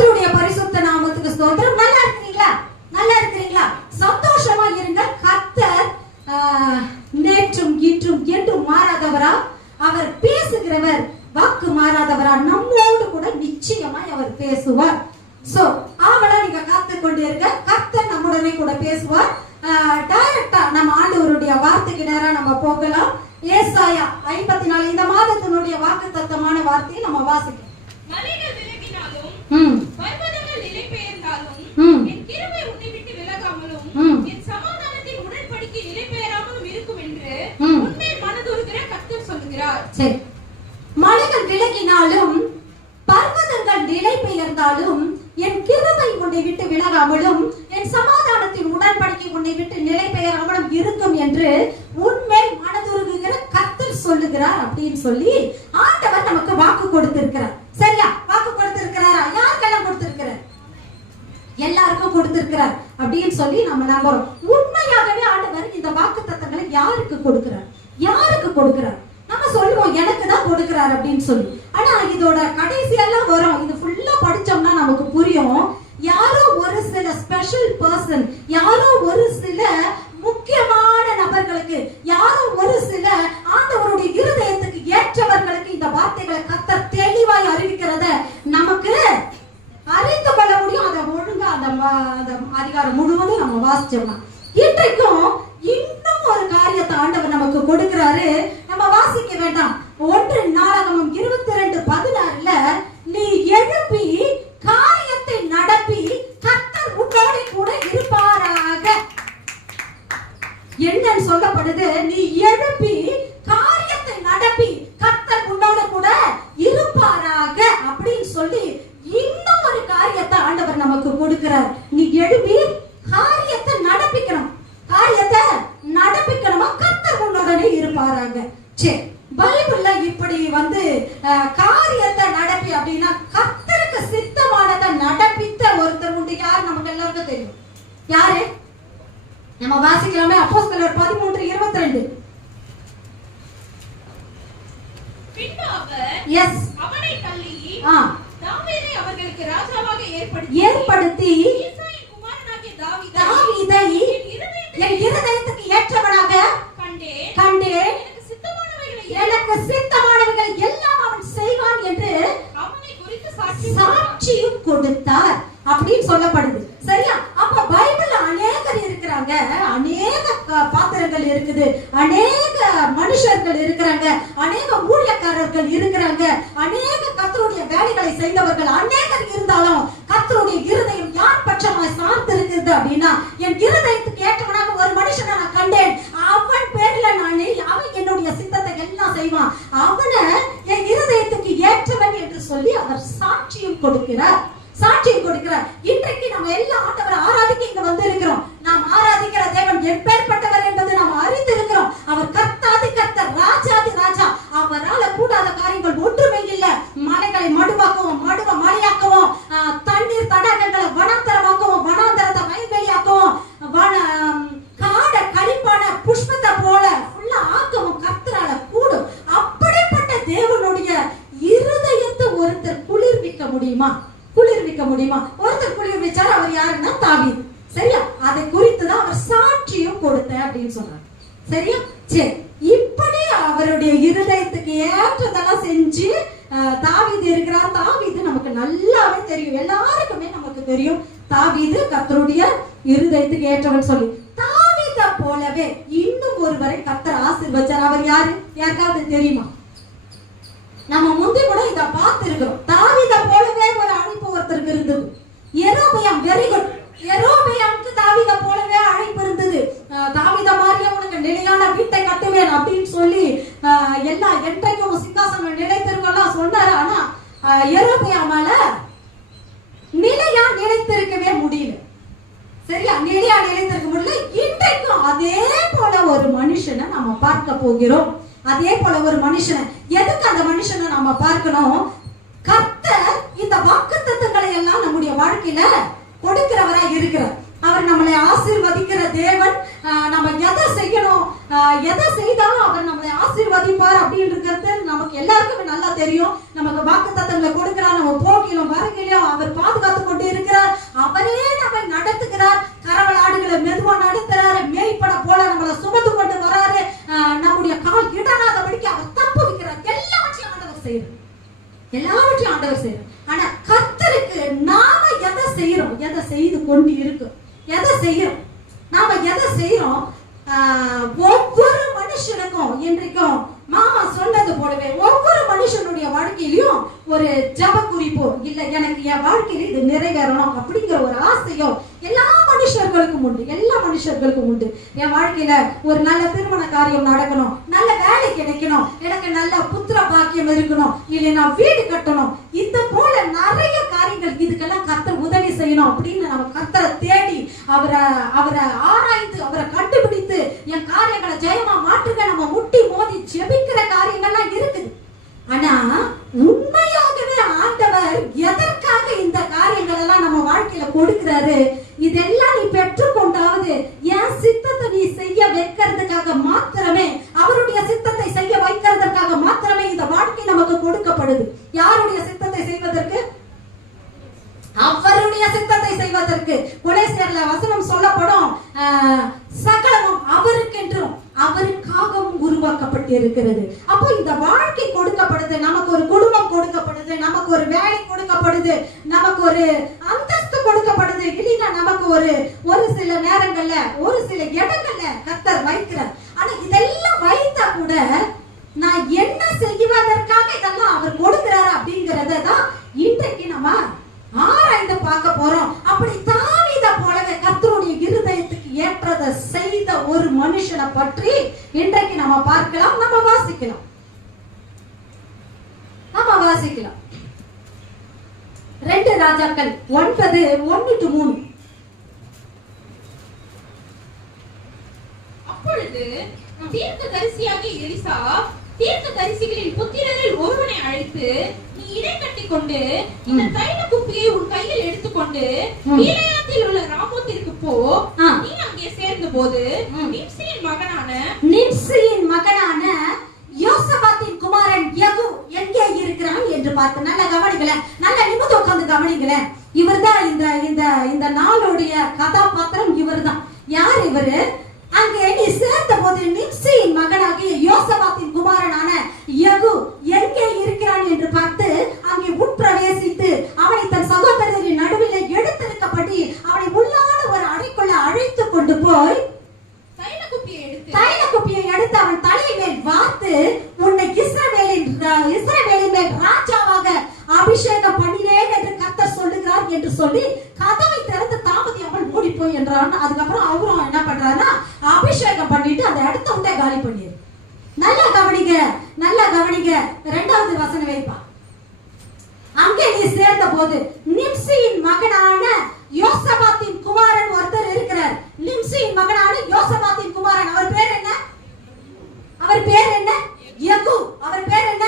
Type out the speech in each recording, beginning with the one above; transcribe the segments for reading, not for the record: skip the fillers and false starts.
கர்த்தருடைய பரிசுத்த நாமத்துக்கு ஸ்தோத்திரம். நல்லா இருக்கிறீங்களா? நல்லா இருக்கிறீங்களா? சந்தோஷமா இருங்க. கர்த்தர் நேற்றும் இன்றும் என்றும் மாறாதவரா, அவர் பேசுகிறவர், வாக்கு மாறாதவரா, நம்மோடு கூட நிச்சயமாய் அவர் பேசுவார். சோ அவளை நீங்க காத்து கொண்டு இருக்க. கர்த்தர் நம்முடனே கூட பேசுவார். டைரக்டா நம்ம ஆண்டவருடைய வார்த்தைக்கு நேரா நம்ம போகலாம். ஏசாயா 54 இந்த மாதத்தினுடைய வாக்குத்தத்தமான வார்த்தையை நம்ம வாசிக்கலாம். மலைகள் விலகினாலும் பர்வதங்கள் நிலைபெயர்ந்தாலும் என் கிருபை உன்னை விட்டு விலகாமலும் என் சமாதானத்தின் உடன்படிக்கை நிலைபெயராமலும் இருக்கும் என்று உன்மேல் மனதுருகிற கர்த்தர் சொல்லுகிறார். சரி, மலைகள் விலகினாலும் பர்வதங்கள் நிலைபெயர்ந்தாலும் என் கிருபை உன்னை விட்டு விலகாமலும் என் சமாதானத்தின் உடன்படிக்கை உன்னை விட்டு நிலைபெயராமலும் இருக்கும் என்று உன்மேல் மனதுருகுகிற கர்த்தர் சொல்லுகிறார் அப்படின்னு சொல்லி ஆண்டவர் நமக்கு வாக்கு கொடுத்திருக்கிறார். சரியா? வாக்கு கொடுத்திருக்கிறாரா? யாருக்கெல்லாம் கொடுத்திருக்கிறார்? எல்லாருக்கும் கொடுத்திருக்கிறார் அப்படின்னு சொல்லி நம்ம நம்புறோம். உண்மையாகவே ஆண்டவர் இந்த வாக்கு தத்தங்களை யாருக்கு கொடுக்கிறார்? யாருக்கு கொடுக்கிறார்? நம்ம சொல்லுவோம் எனக்கு தான் கொடுக்கிறார் அப்படின்னு சொல்லி. ஆனா இதோட கடைசி எல்லாம் வரும். இது ஃபுல்லா படிச்சோம்னா நமக்கு புரியும். யாரோ ஒரு சில ஸ்பெஷல் பர்சன், யாரோ ஒரு சில முக்கியமான நபர்களுக்கு, யாரோ ஒரு சில ஆண்டவருடைய இருதயத்துக்கு ஏற்றவர்களுக்கு இந்த வார்த்தைகளை கர்த்தர் தெளிவாய் அறிவிக்கிறத நமக்கு அறிந்து கொள்ள முடியும். அதை ஒழுங்கா அந்த அதிகாரம் முழுவதும் நம்ம வாசிச்சோம்னா இன்றைக்கும் இன்னும் ஒரு காரியத்தை ஆண்டவர் நமக்கு கொடுக்கிறாரு. நம்ம வாசிக்க வேண்டாம். 1 நாளாகமம் 22:16 நீ எழுப்பி காரியத்தை நடப்பி கர்த்தர் உன்னோடு கூட இருப்பாராக. என்னன்னு சொல்லப்படுது? நீ எழுப்பி காரியத்தை நடப்பி கர்த்தர் உன்னோடு கூட இருப்பாராக அப்படின்னு சொல்லி இன்னும் ஒரு காரியத்தை ஆண்டவர் நமக்கு கொடுக்கிறார். நீ எழுப்பி காரியத்தை நடப்பிக்கணும். காரியத்தை நடப்பிக்கணுமா? கர்த்தர் உன்னுடனே இருப்பாராங்க. சரி, பைபிள்ல இப்படி காரியத்தை நடப்பி அப்படின்னா கர்த்தருக்கு சித்தமானதை நடப்பித்த ஒருத்தர் உண்டு. யார்? நமக்கு எல்லாருக்கும் தெரியும். யாரு? நம்ம வாசிக்கலாமே. அப்போஸ்தலர் 13:22. பின்பு அவர் அவனை தள்ளி தாவீதை அவர்களுக்கு ராஜாவாக ஏற்படுத்தி ஈசாயின் குமாரனாகிய தாவீதை என் இருதயத்துக்கு ஏற்றவனாக கண்டேன். எனக்கு சித்தமானவைகளை எல்லாம் அவன் செய்வான் என்று அவனை குறித்து சாட்சியும் கொடுத்தார் அப்படின்னு சொல்லப்படுது. சரியா? அப்ப பைபிள்ல அநேகர் இருக்கிறாங்க, அநேக பாத்திரங்கள் இருக்குது, அநேக மனுஷர்கள் இருக்கிறாங்க, அநேக ஊழியக்காரர்கள் இருக்கிறாங்க, அநேக கர்த்தருடைய வேலைகளை செய்தவர்கள் அநேகர் இருந்தாலும் கர்த்தருடைய இருதயம் யார் பட்சமாய் சார்ந்து இருக்குது அப்படின்னா என் இருதயத்துக்கு ஏற்றவனாக ஒரு மனுஷனை நான் கண்டேன். அவன் பேர்ல அவன் என்னுடைய சித்தத்தை எல்லாம் செய்வான். அவனை என் இருதயத்துக்கு ஏற்றவன் என்று சொல்லி அவர் சாட்சியும் கொடுக்கிறார். சாட்சியம் கொடுக்கிறார். இன்றைக்கு நம்ம எல்லா ஆண்டவரை ஆராதிக்க இங்க வந்து இருக்கிறோம். நாம் ஆராதிக்கிற தேவன் எப்பேற்பட்டவர் என்பதை நாம் அறிந்து இருக்கிறோம். அவர் கர்த்தாதி கர்த்தர், ராஜாதி ராஜா. அவரால் கூடாத காரியங்கள் ஒன்றுமே இல்லை. மலைகளை மடுவாக்கவும், மடுவ மலையாக்கவும், தண்ணீர் தடாகங்களை வனாந்தரமாக்கவும், வனாந்தரத்தை வயல்வெளியாக்கவும், காட கழிப்பான புஷ்பத்தை போல ஃபுல்லா ஆக்கவும் கர்த்தரால கூடும். அப்படிப்பட்ட தேவனுடைய இருதயத்தை ஒருத்தர் குளிர்விக்க முடியுமா? குளிர்விக்க முடியுமா? ஒருத்தர் குளிர்விச்சார். அவர் யாருன்னா தாவீது. சரியா? அதை குறித்து தான் அவர் சாட்சியும் கொடுத்தேன் அப்படின்னு சொன்னார். சரியா? சரி, இப்படி அவருடைய இருதயத்துக்கு ஏற்றதெல்லாம் செஞ்சு தாவீது இருக்கிறார். தாவீது நமக்கு நல்லாவே தெரியும், எல்லாருக்குமே நமக்கு தெரியும். தாவீது கர்த்தருடைய இருதயத்துக்கு ஏற்றவன் சொல்லி. தாவீதை போலவே இன்னும் ஒருவரை கர்த்தர் ஆசீர்வதிச்சார். அவர் யாரு? யாருக்காவது தெரியுமா? நம்ம முந்தி கூட இத பார்த்து இருக்கிறோம். தாவீதை போலவே ஒரு அழைப்பு ஒருத்தருக்கு இருந்தது. யெரொபெயாம். Very good. யெரொபெயாமுக்கு தாவீதை போலவே அழைப்பு இருந்தது. தாவீதை மாதிரியே உனக்கு நிலையான வீட்டை கட்டுவேன் அப்படின்னு சொல்லி எல்லா என்றைக்கும் சிங்காசனம் நிலைத்திருக்கலாம் சொன்னாரு. ஆனா யெரொபெயாமால நிலையா நிலைத்திருக்கவே முடியல. சரியா? நிலையா நிலைத்திருக்க முடியல. இன்றைக்கும் அதே போல ஒரு மனுஷனை நம்ம பார்க்க போகிறோம். அதே போல ஒரு மனுஷனை. எதுக்கு அந்த மனுஷனை நாம பார்க்கணும்? கர்த்தர் இந்த வாக்குத்தத்தங்களை எல்லாம் நம்முடைய வாழ்க்கையில கொடுக்கிறவரா இருக்கிறார். அவர் நம்மளை ஆசீர்வதிக்கிற தேவன். நம்ம எதை செய்யணும், எதை செய்தாலும் அவர் நம்மளை ஆசீர்வதிப்பார் அப்படின்றது நமக்கு எல்லாருக்குமே நல்லா தெரியும். நமக்கு வாக்குத்தத்தங்களை கொடுக்கிறார், நம்ம போகிலும் வரகிலும் அவர் பாதுகாத்து கொண்டு இருக்கிறார். அவரே நம்மை நடத்துகிறார். கரவல் ஆடுகளை மெதுவா நடத்துறாரு. மேய்ப்பட போல நம்மளை சுமந்து கொண்டு வராரு. நம்முடைய கால் இடராதபடிக்கு அவர் தப்பு வைக்கிறார். எல்லாவற்றையும் ஆண்டவர் செய்யறார். எல்லாவற்றையும் ஆண்டவர் செய்யறார். ஆனா கர்த்தருக்கு நாம எதை செய்யறோம், எதை செய்து கொண்டு இருக்கோம், எதை செய்யறோம், நாம எதை செய்யறோம். ஒவ்வொரு மனுஷனுக்கும் இன்றைக்கும் மாமா சொன்னது போலவே ஒவ்வொரு மனுஷனுடைய வாழ்க்கையிலும் ஒரு ஜப குறிப்போ இல்ல எனக்கு என் வாழ்க்கையில இது நிறைவேறணும் அப்படிங்கிற ஒரு ஆசையோ எல்லா மனுஷர்களுக்கும் உண்டு. எல்லா மனுஷர்களுக்கும் உண்டு. என் வாழ்க்கையில ஒரு நல்ல திருமண காரியம் நடக்கணும், நல்ல வேலை கிடைக்கணும், எனக்கு நல்ல புத்திர பாக்கியம் இருக்கணும், இல்ல நான் வீடு கட்டணும், இந்த போல நிறைய காரியங்கள். இதுக்கெல்லாம் கர்த்தர் உதவி செய்யணும் அப்படின்னு நம்ம கர்த்தரை தேடி அவரை ஆராய்ந்து அவரை கண்டுபிடித்து என் காரியங்களை ஜெயமா மாற்றுங்க நம்ம முட்டி மோதி ஜெபிக்கிற காரியங்கள்லாம் இருக்குது. ஆனா உண்மையாகவே ஆண்டவர் எதற்காக இந்த காரியங்கள் எல்லாம் நம்ம வாழ்க்கையில கொடுக்கிறாரு? இதெல்லாம் நீ பெற்றுக்கொண்டாவது என் சித்தத்தை நீ செய்ய வைக்கிறதுக்காக மாத்திரமே, அவருடைய சித்தத்தை செய்ய வைக்கிறதுக்காக மாத்திரமே இந்த வாழ்க்கை நமக்கு கொடுக்கப்படுது. யாருடைய சித்தத்தை செய்வதற்கு? அவருடைய சித்தத்தை செய்வதற்கு. கொலோசியர்ல வசனம் சொல்லப்படும், சகலமும் அவருக்கென்றும் அவருக்காகவும் உருவாக்கப்பட்டு இருக்கிறது. அப்போ இந்த வாழ்க்கை கொடுக்கப்படுது, நமக்கு ஒரு குடும்பம் கொடுக்கப்படுது, நமக்கு ஒரு வேலை கொடுக்கப்படுது, நமக்கு ஒரு அந்தஸ்து கொடுக்கப்படுது, இல்லைன்னா நமக்கு ஒரு சில நேரங்கள்ல ஒரு சில இடங்கள்ல கர்த்தர் வைக்கிறார். ஆனா இதெல்லாம் வைத்தா கூட நான் என்ன செய்வதற்காக இதெல்லாம் அவர் கொடுக்கிறாரு அப்படிங்கறத தான் இன்றைக்கு நம்ம ஆராய்ந்து பார்க்க போறோம். அப்படி தாவீதை போலவே கர்த்தருடைய இருதயத்துக்கு ஏற்றதை செய்த ஒரு மனுஷனை பற்றி இன்றைக்கு நம்ம பார்க்கலாம், நம்ம வாசிக்கலாம். 2 ராஜாக்கள் 9:1-3. அப்பொழுது தீர்க்கதரிசியாகிய எலிசா தீர்க்கதரிசிகளின் புத்திரரில் ஒருவனை அழைத்து, நீ இடை கட்டிக் கொண்டு இந்த தைல குப்பியை உன் கையில் எடுத்துக்கொண்டு கீலேயாத்தில் உள்ள ராமோத்திற்கு போ. நீ அங்கே சேர்ந்த போது நிம்சியின் மகனான யோசபாத்தின் குமாரன் யெகூ எங்கே இருக்கிறான் என்று பார்த்து நல்ல கவனிக்கல, நல்ல நிமிர்ந்து உட்கார்ந்து கவனிக்கல. இவர்தான் இந்த நாளுடைய கதாபாத்திரம். இவர்தான். யார் இவரு? அங்கே நீ சேர்ந்த போது நிம்சியின் மகனாகிய யோசபாத்தின் குமாரனான யெகூ எங்கே இருக்கிறான் என்று பார்த்து அங்கே உட்பிரவேசித்து அவனை தன் சகோதரரின் நடுவில் எடுத்திருக்கப்படி அவனை உள்ளான ஒரு அறைக்குள்ள அழைத்து கொண்டு போய் தைல குப்பியை எடுத்து அவன் தலையின் மேல் வார்த்து, உன்னை இஸ்ரவேலின் மேல் ராஜாவாக அபிஷேகம் பண்ணினேன் என்று கர்த்தர் சொல்லுகிறார் என்று சொல்லி கதவை திறந்து தாமதியாமல் மூடி போய் என்றான். அதுக்கப்புறம் அவரும் என்ன பண்றாருன்னா அபிஷேகம் பண்ணிட்டு அந்த இடத்த விட்டே காலி பண்ணிரு. நல்லா கவனிங்க, நல்லா கவனிங்க. 2வது வசனம் வைப்பா. அங்கே நீ சேர்ந்த போது நிம்சியின் மகனான யோசபாத்தின் குமாரன் ஒருத்தர் இருக்கிறார். நிம்சியின் மகனான யோசபாத்தின் குமாரன். அவர் பேர் என்ன? அவர் பேர் என்ன? யெகூ. அவர் பேர் என்ன?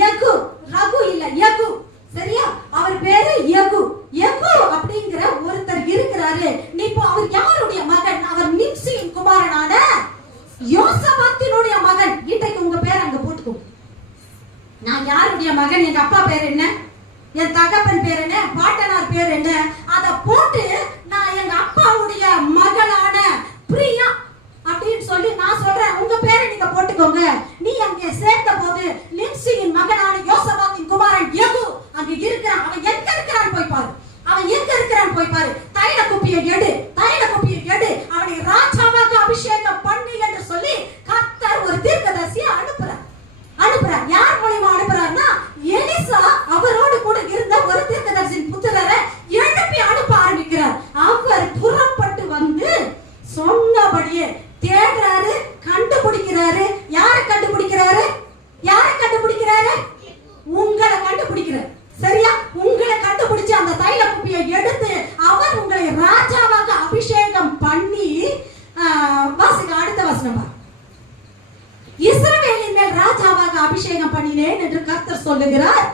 யெகூ. ரகு இல்ல, யெகூ. சரியா? அவர் பேரு யெகூ. யெகூ அப்படிங்கிற ஒருத்தர் இருக்கிறாரு. இப்போ அவர் யாருடைய மகன்? அவர் நிம்சியின் குமாரனான யோசபாத்தினுடைய மகன். இன்றைக்கு உங்க பேர் அங்க போட்டுக்கோ. நான் யாருடைய மகன்? எங்க அப்பா பேர் என்ன? என் தகப்பன் பேர் என்ன? பாட்டனார் பேர் என்ன? அத போட்டு நான் எங்க அப்பாவுடைய மகளான பிரியா அப்படின்னு சொல்லி நான் சொல்றேன். உங்க பேரை நீங்க போட்டுக்கோங்க. நீ அங்கே சேர்ந்த போது நிம்சியின் மகனான யோசபாத்தின் குமாரன் யெகூ அங்க இருக்கிறான். அவன் எங்க இருக்கிறான் போய் பாரு. அவன் எங்க இருக்கிறான் போய் பாரு. தைல குப்பியை எடு, அவனை ராஜாவாக அபிஷேகம் பண்ணு என்று சொல்லி கர்த்தர் ஒரு தீர்க்கதரிசியை அனுப்புறார். யார் மூலமா அனுப்புறாருன்னா எலிசா அவரோடு கூட இருந்த ஒரு தீர்க்கதரிசியின் புத்திரரை எழுப்பி அனுப்ப ஆரம்பிக்கிறார். அவர் புறப்பட்டு வந்து சொன்னபடியே தேடுறாரு, கண்டுபிடிக்கிறாரு. யாரை கண்டுபிடிக்கிறாரு? உங்களை கண்டுபிடிக்கிறார். சரியா? உங்களை கண்டுபிடிச்சு அந்த தைல குப்பியை எடுத்து அவர் உங்களை ராஜாவாக அபிஷேகம் பண்ணி வாசிக்க. அடுத்த வசனம். இஸ்ரவேலின் மேல் ராஜாவாக அபிஷேகம் பண்ணினேன் என்று கர்த்தர் சொல்லுகிறார்.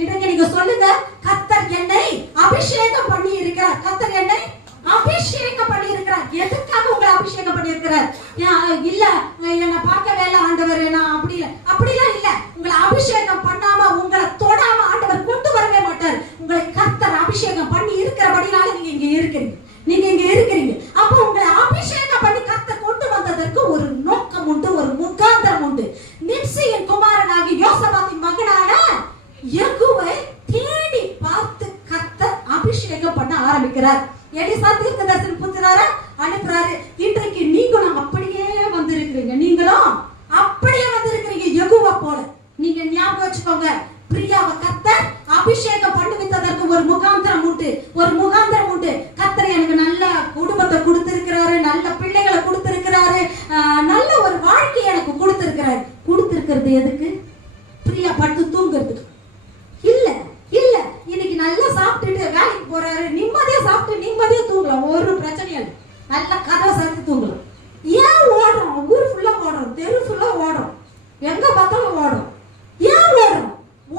இன்றைக்கு நீங்க சொல்லுங்க, கர்த்தர் என்னை அபிஷேகம் பண்ணி இருக்கிறார். கர்த்தர் என்னை அபிஷேகம் பண்ணி இருக்கிறார். எதுக்காக உங்களை அபிஷேகம் பண்ணி இருக்கிறார்? இல்ல என்ன பார்க்கவே இல்லை ஆண்டவர், நான் அப்படிலாம் இல்ல. உங்களை அபிஷேகம் பண்ணாம அனுப்புகிறார். எலிசா தீர்க்கதரிசன புத்திரரை அனுப்புறாரு. இன்றைக்கு நீங்களும் அப்படியே வந்திருக்கிறீங்க. நீங்களும் அப்படியே வந்திருக்கிறீங்க யெகோவா போல. நீங்க ஞாபகம் வச்சுக்கோங்க, பிரியாவை கர்த்தர் அபிஷேகம் பண்ணுவித்ததற்கு ஒரு முகாந்திரம் உண்டு, ஒரு முகாந்திரம் உண்டு. கர்த்தர் எனக்கு நல்ல குடும்பத்தை கொடுத்திருக்கிறாரு, நல்ல பிள்ளைகளை கொடுத்திருக்கிறாரு, நல்ல ஒரு வாழ்க்கை எனக்கு கொடுத்திருக்கிறாரு. கொடுத்திருக்கிறது எதுக்கு? பிரியா படுத்து தூங்குறதுக்கு இல்ல. இல்ல, இன்னைக்கு நல்லா சாப்பிட்டுட்டு வேலைக்கு போறாரு, நிம்மதியா சாப்பிட்டு நிம்மதியா தூங்கலாம், ஒரு பிரச்சனையும் இல்லை. நல்லா கதவை சாத்தி தூங்கலாம். ஏன் ஓடுறோம்? ஊர் ஃபுல்லா ஓடுறோம், தெரு ஃபுல்லா ஓடுறோம், எங்க பார்த்தாலும் ஓடுறோம். ஏன் ஓடுறோம்?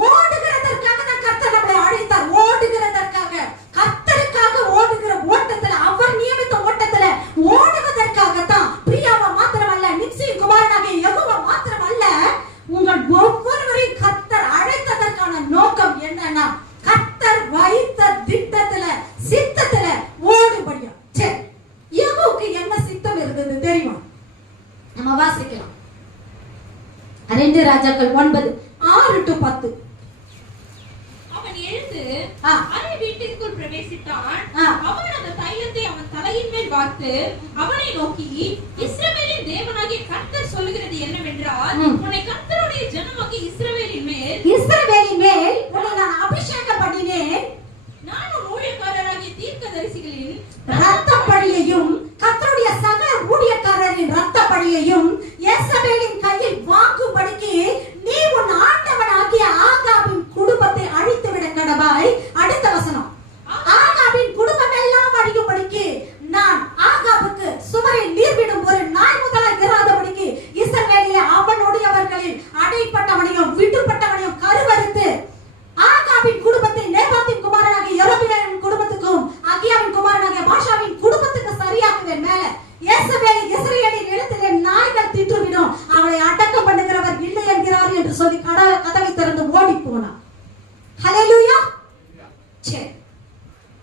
ஓடுகிறதற்காக தான் கர்த்தர் நம்மளை அழைத்தார். ஓடுகிறதற்காக, கர்த்தருக்காக ஓடுகிற ஓட்டத்துல, அவர் நியமித்த ஓட்டத்துல ஓடுவதற்காக தான். பிரியாவை மாத்திரமல்ல, நிப்சியின் குமாரனாகிய யெகோவா மாத்திரமல்ல, உங்கள் ஒவ்வொருவரையும் கர்த்தர் அழைத்ததற்கான நோக்கம் என்னன்னா, கர்த்தர் வைத்த திட்டத்துல, சித்தத்துல ஓடுபடியா. சரி, யெகோவுக்கு என்ன சித்தம் இருந்தது தெரியுமா? நம்ம வாசிக்கலாம். 2 ராஜாக்கள் 9:6-10. அவன் எழுந்து அறை வீட்டிற்குள் பிரவேசித்தான். அவன் அந்த தைலத்தை அவன் தலையின் மேல் வார்த்து அவனை நோக்கி, இஸ்ரவேலின் தேவனாகிய கர்த்தர் சொல்லுகிறது என்னவென்றால், உன்னை கர்த்தருடைய ஜனமாகிய இஸ்ரவேலின் மேல் உன்னை நான் அபிஷேகம் பண்ணினேன். நான் உன் ஊழியக்காரராகிய தீர்க்கதரிசிகளின் இரத்தப்பழியையும் கர்த்தருடைய சகல ஊழியக்காரரின் இரத்தப்பழியையும் யேசபேலின் கையில் வாங்கும்படிக்கு நீ உன் ஆண்டவனாகிய ஆகாபின் குடும்பத்தை அழித்து விட கடவாய். அடுத்த வசனம், ஆகாபின் குடும்பம் எல்லாம் அழியும்படிக்கு நான் ஆகாபுக்கு சுவரில் நீர் விடும் ஒரு நாய் முதலாய் இராதபடிக்கு இஸ்ரவேலிலே அவனுடையவர்களில் அடைப்பட்டவனையும் விட்டுப்பட்டவனையும் கருவறுத்து ஆகாபின் குடும்பத்தை நேபாத்தின் குமாரனாகிய யெரொபெயாமின் குடும்பத்துக்கும் அகியாவின் குமாரனாகிய பாஷாவின் குடும்பத்துக்கு சரியாக்குவேன். மேல யேசபேல் இஸ்ரவேலின் இடத்திலே நாய்கள் தின்றுவிடும், அவளை அடக்கம் பண்ணுகிறவர் இல்லை என்கிறார் என்று சொல்லி கதவை திறந்து ஓடி போனார். ஹல்லேலூயா. சரி,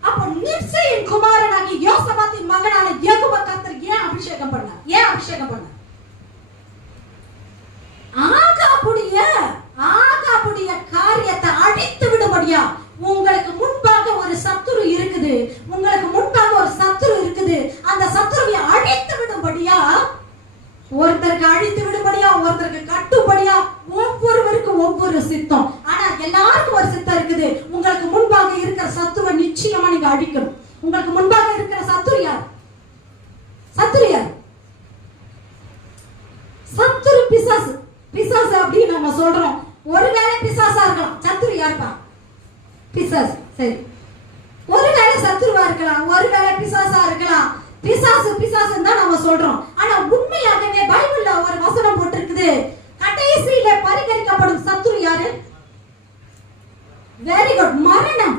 அப்போ நிப்சியின் குமாரனாகிய யோசபாத்தின் மகனான யெகோவா கர்த்தர் ஏன் அபிஷேகம் பண்ணார்? ஏன் அபிஷேகம் பண்ணார்? ஆகாபுடைய காரியத்தை அழித்து விடும்படியா. உங்களுக்கு முன்பாக ஒரு சத்துரு இருக்குது, உங்களுக்கு முன்பாக ஒரு சத்துரு இருக்குது. அந்த சத்துருவை அழித்து விடும்படியா, ஒருத்தருக்கு அழித்து விடும்படியா, ஒருத்தருக்கு கட்டும்படியா, ஒவ்வொருவருக்கும் ஒவ்வொரு சித்தம். ஆனா எல்லாருக்கும் ஒரு சித்தம் இருக்குது. உங்களுக்கு முன்பாக இருக்கிற சத்துருவை நிச்சயமா நீங்க அழிக்கணும். உங்களுக்கு முன்பாக இருக்கிற சத்துரு யார்? சத்துரு யார்? சத்துரு பிசாசு. பிசாசு அப்படின்னு நம்ம சொல்றோம். ஒருவேளை பிசாசா இருக்கலாம். சத்துரு யாருப்பா? பிசாசு. சரி, ஒருவேளை சத்துருவா இருக்கலாம், ஒருவேளை பிசாசா இருக்கலாம். பிசாசு தான் நம்ம சொல்றோம். ஆனா உண்மையாகவே பைபிள்ல ஒரு வசனம் போட்டிருக்குது, கடைசியில பரிகரிக்கப்படும் சத்துரு யாரு? வெரி குட், மரணம்.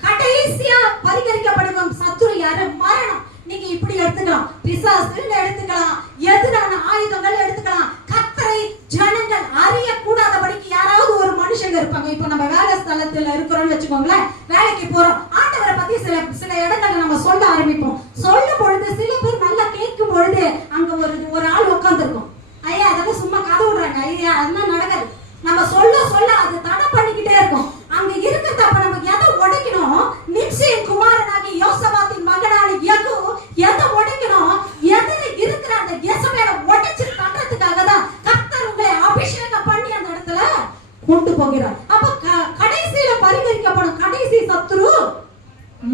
கடைசியா பரிகரிக்கப்படும் சத்துரு யாரு? மரணம். நீங்க இப்படி எடுத்துக்கலாம், பிசாசுன்னு எடுத்துக்கலாம், எதிரான ஆயுதங்கள் எடுத்துக்கலாம். கர்த்தரை ஜனங்கள் அறியக்கூடாதபடிக்கு யாராவது ஒரு மனுஷங்க இருப்பாங்க. இப்ப நம்ம வேலை ஸ்தலத்துல இருக்கிறோம்னு வச்சுக்கோங்களேன், வேலைக்கு போறோம், ஆண்டவரை பத்தி சில இடங்கள்ல நம்ம சொல்ல ஆரம்பிப்போம். சொல்லும் பொழுது சில பேர் நல்லா கேட்கும் பொழுது அங்க ஒரு ஆள் உட்கார்ந்து இருக்கும். ஐயா அதெல்லாம் சும்மா கதை விடுறாங்க, ஐயா அதெல்லாம் நடக்காது. நம்ம சொல்ல அது தடை பண்ணிக்கிட்டே இருக்கும். அங்க இருக்கிறத அப்ப நம்ம எதை உடைக்கணும்? நிப்சியின் குமாரனாகிய யோசபாத்தின் மகனான யெகூ எதை உடைக்கணும்? எதிர இருக்கிற அந்த யெசபேலை உடைச்சு தட்டுறதுக்காக தான் கர்த்தர் உங்களை அபிஷேகம் பண்ணி அந்த இடத்துல கொண்டு போகிறார். அப்ப கடைசியில பரிகரிக்கப்படும் கடைசி சத்துரு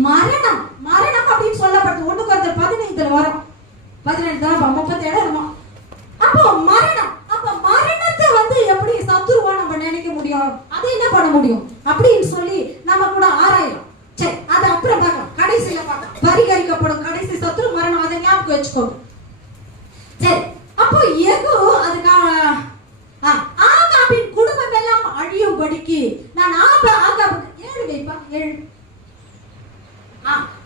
மரணம். மரணம் அப்படின்னு சொல்லப்பட்டு 1 Corinthians 15 வரும். 17 37 இருக்கும். அப்போ மரணம். அப்ப மரணத்தை எப்படி சத்துருவா நம்ம நினைக்க முடியும்? அதை என்ன பண்ண முடியும் அப்படின்னு சொல்லி நம்ம கூட ஆராயலாம். சரி, அது அப்புறம் பார்க்கலாம், கடைசியில பார்க்கலாம். பரிகரிக்கப்படும் கடைசி சத்துரு மரணம், அதை ஞாபகம் வச்சுக்கோங்க. சரி, அப்போ யெகூ அதுக்காக ஆகாபின் குடும்பம் எல்லாம் அழியும்படிக்கு நான் ஆகாபுக்கு 7 வைப்பா 7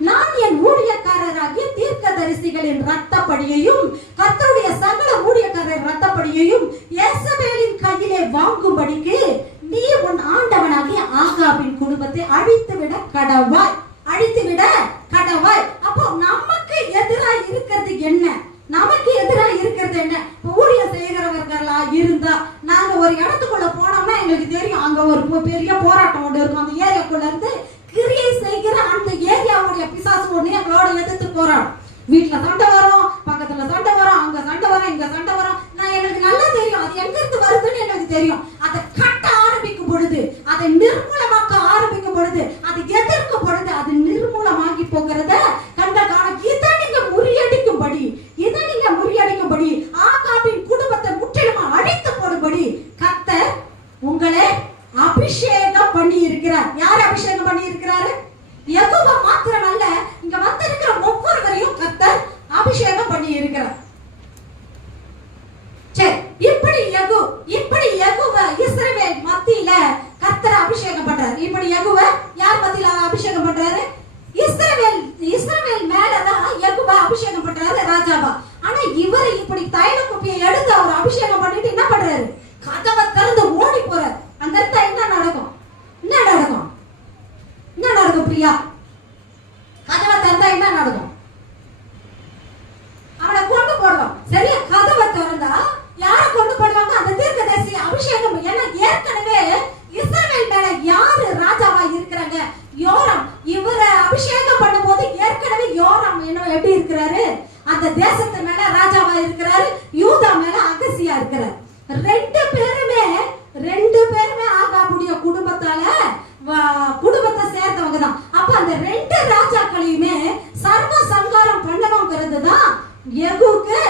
நான் என் ஊழியக்காரராகிய தீர்க்கதரிசிகளின் இரத்தப்படியையும் கர்த்தருடைய சகல ஊழியக்காரரின் இரத்தப்படியையும் யேசபேலின் கையிலே வாங்கும்படிக்கு நீ உன் ஆண்டவனாகிய ஆகாபின் குடும்பத்தை அழித்துவிட கடவாய். அழித்துவிட கடவாய். அப்போ நமக்கு எதிராக இருக்கிறது என்ன? நமக்கு எதிராக இருக்கிறது என்ன? ஊழியம் செய்கிறவர்களா இருந்தா நாங்க ஒரு இடத்துக்குள்ள போனோம்னா எங்களுக்கு தெரியும், அங்க ஒரு பெரிய போராட்டம் ஒன்று இருக்கும். அந்த ஏரியாக்குள்ள இருந்து கிரியை செய்கிற அந்த ஏரியாவுடைய வரக்கூடிய பிசாசு ஒண்ணு எங்களோட எதிர்த்து போறான். வீட்டுல சண்டை வரும், பக்கத்துல சண்டை வரும், அங்க சண்டை வரும், இங்க சண்டை வரும். நான் எங்களுக்கு நல்லா தெரியும் அது எங்க இருந்து வருதுன்னு எனக்கு தெரியும். அதை கட்ட ஆரம்பிக்கும் பொழுது, அதை நிர்மூலமாக்க ஆரம்பிக்கும் பொழுது, அதை எதிர்க்கும் பொழுது அது நிர்மூலமாகி போகிறத கண்ட காலம். இதை நீங்க முறியடிக்கும்படி, இதை நீங்க முறியடிக்கும்படி, ஆகாபின் குடும்பத்தை முற்றிலுமா அழித்து போடும்படி கர்த்தர் உங்களை அபிஷேகம் பண்ணி இருக்கிறார். யார் அபிஷேகம் பண்ணி இருக்கிறாரு? யெகோவா மாத்திரமல்ல, இங்க வந்திருக்கிற ஒவ்வொருவரையும் கர்த்தர் அபிஷேகம் பண்ணி இருக்கிறார். சரி, இப்படி யெகோவா இஸ்ரவேல் மத்தியில கர்த்தர் அபிஷேகம் பண்றாரு. இப்படி யெகோவா யார் மத்தியில அபிஷேகம் பண்றாரு? இஸ்ரவேல் மேலதான் யெகோவா அபிஷேகம் பண்றாரு ராஜாவா. ஆனா இவர் இப்படி தைல குப்பியை எடுத்து அவர் அபிஷேகம் பண்ணிட்டு என்ன பண்றாரு? கதவை திறந்து ஓடி போறாரு. அங்க இருந்தா என்ன நடக்கும்? என்ன நடக்கும்? என்ன நடக்கும் பிரியா? கதவை திறந்தா என்ன நடக்கும்? அவனை கொண்டு போடுவான். சரியா? கதவை திறந்தா யாரை கொண்டு போடுவாங்க? அந்த தீர்க்கதரிசி அபிஷேகம். ஏன்னா ஏற்கனவே இஸ்ரவேல் மேல யாரு ராஜாவா இருக்கிறாங்க? யோராம். இவரை அபிஷேகம் பண்ணும் போது ஏற்கனவே யோராம் என்ன எப்படி இருக்கிறாரு? அந்த தேசத்து மேல ராஜாவா இருக்கிறாரு. யூதா மேல அகசியா இருக்கிறார். ரெண்டு பேருமே ஆகாபுடைய குடும்பத்தை சேர்ந்தவங்க தான். அப்ப அந்த ரெண்டு ராஜாக்களையுமே சர்வ சங்காரம் பண்ணணுங்கிறது தான் யெகூவுக்கு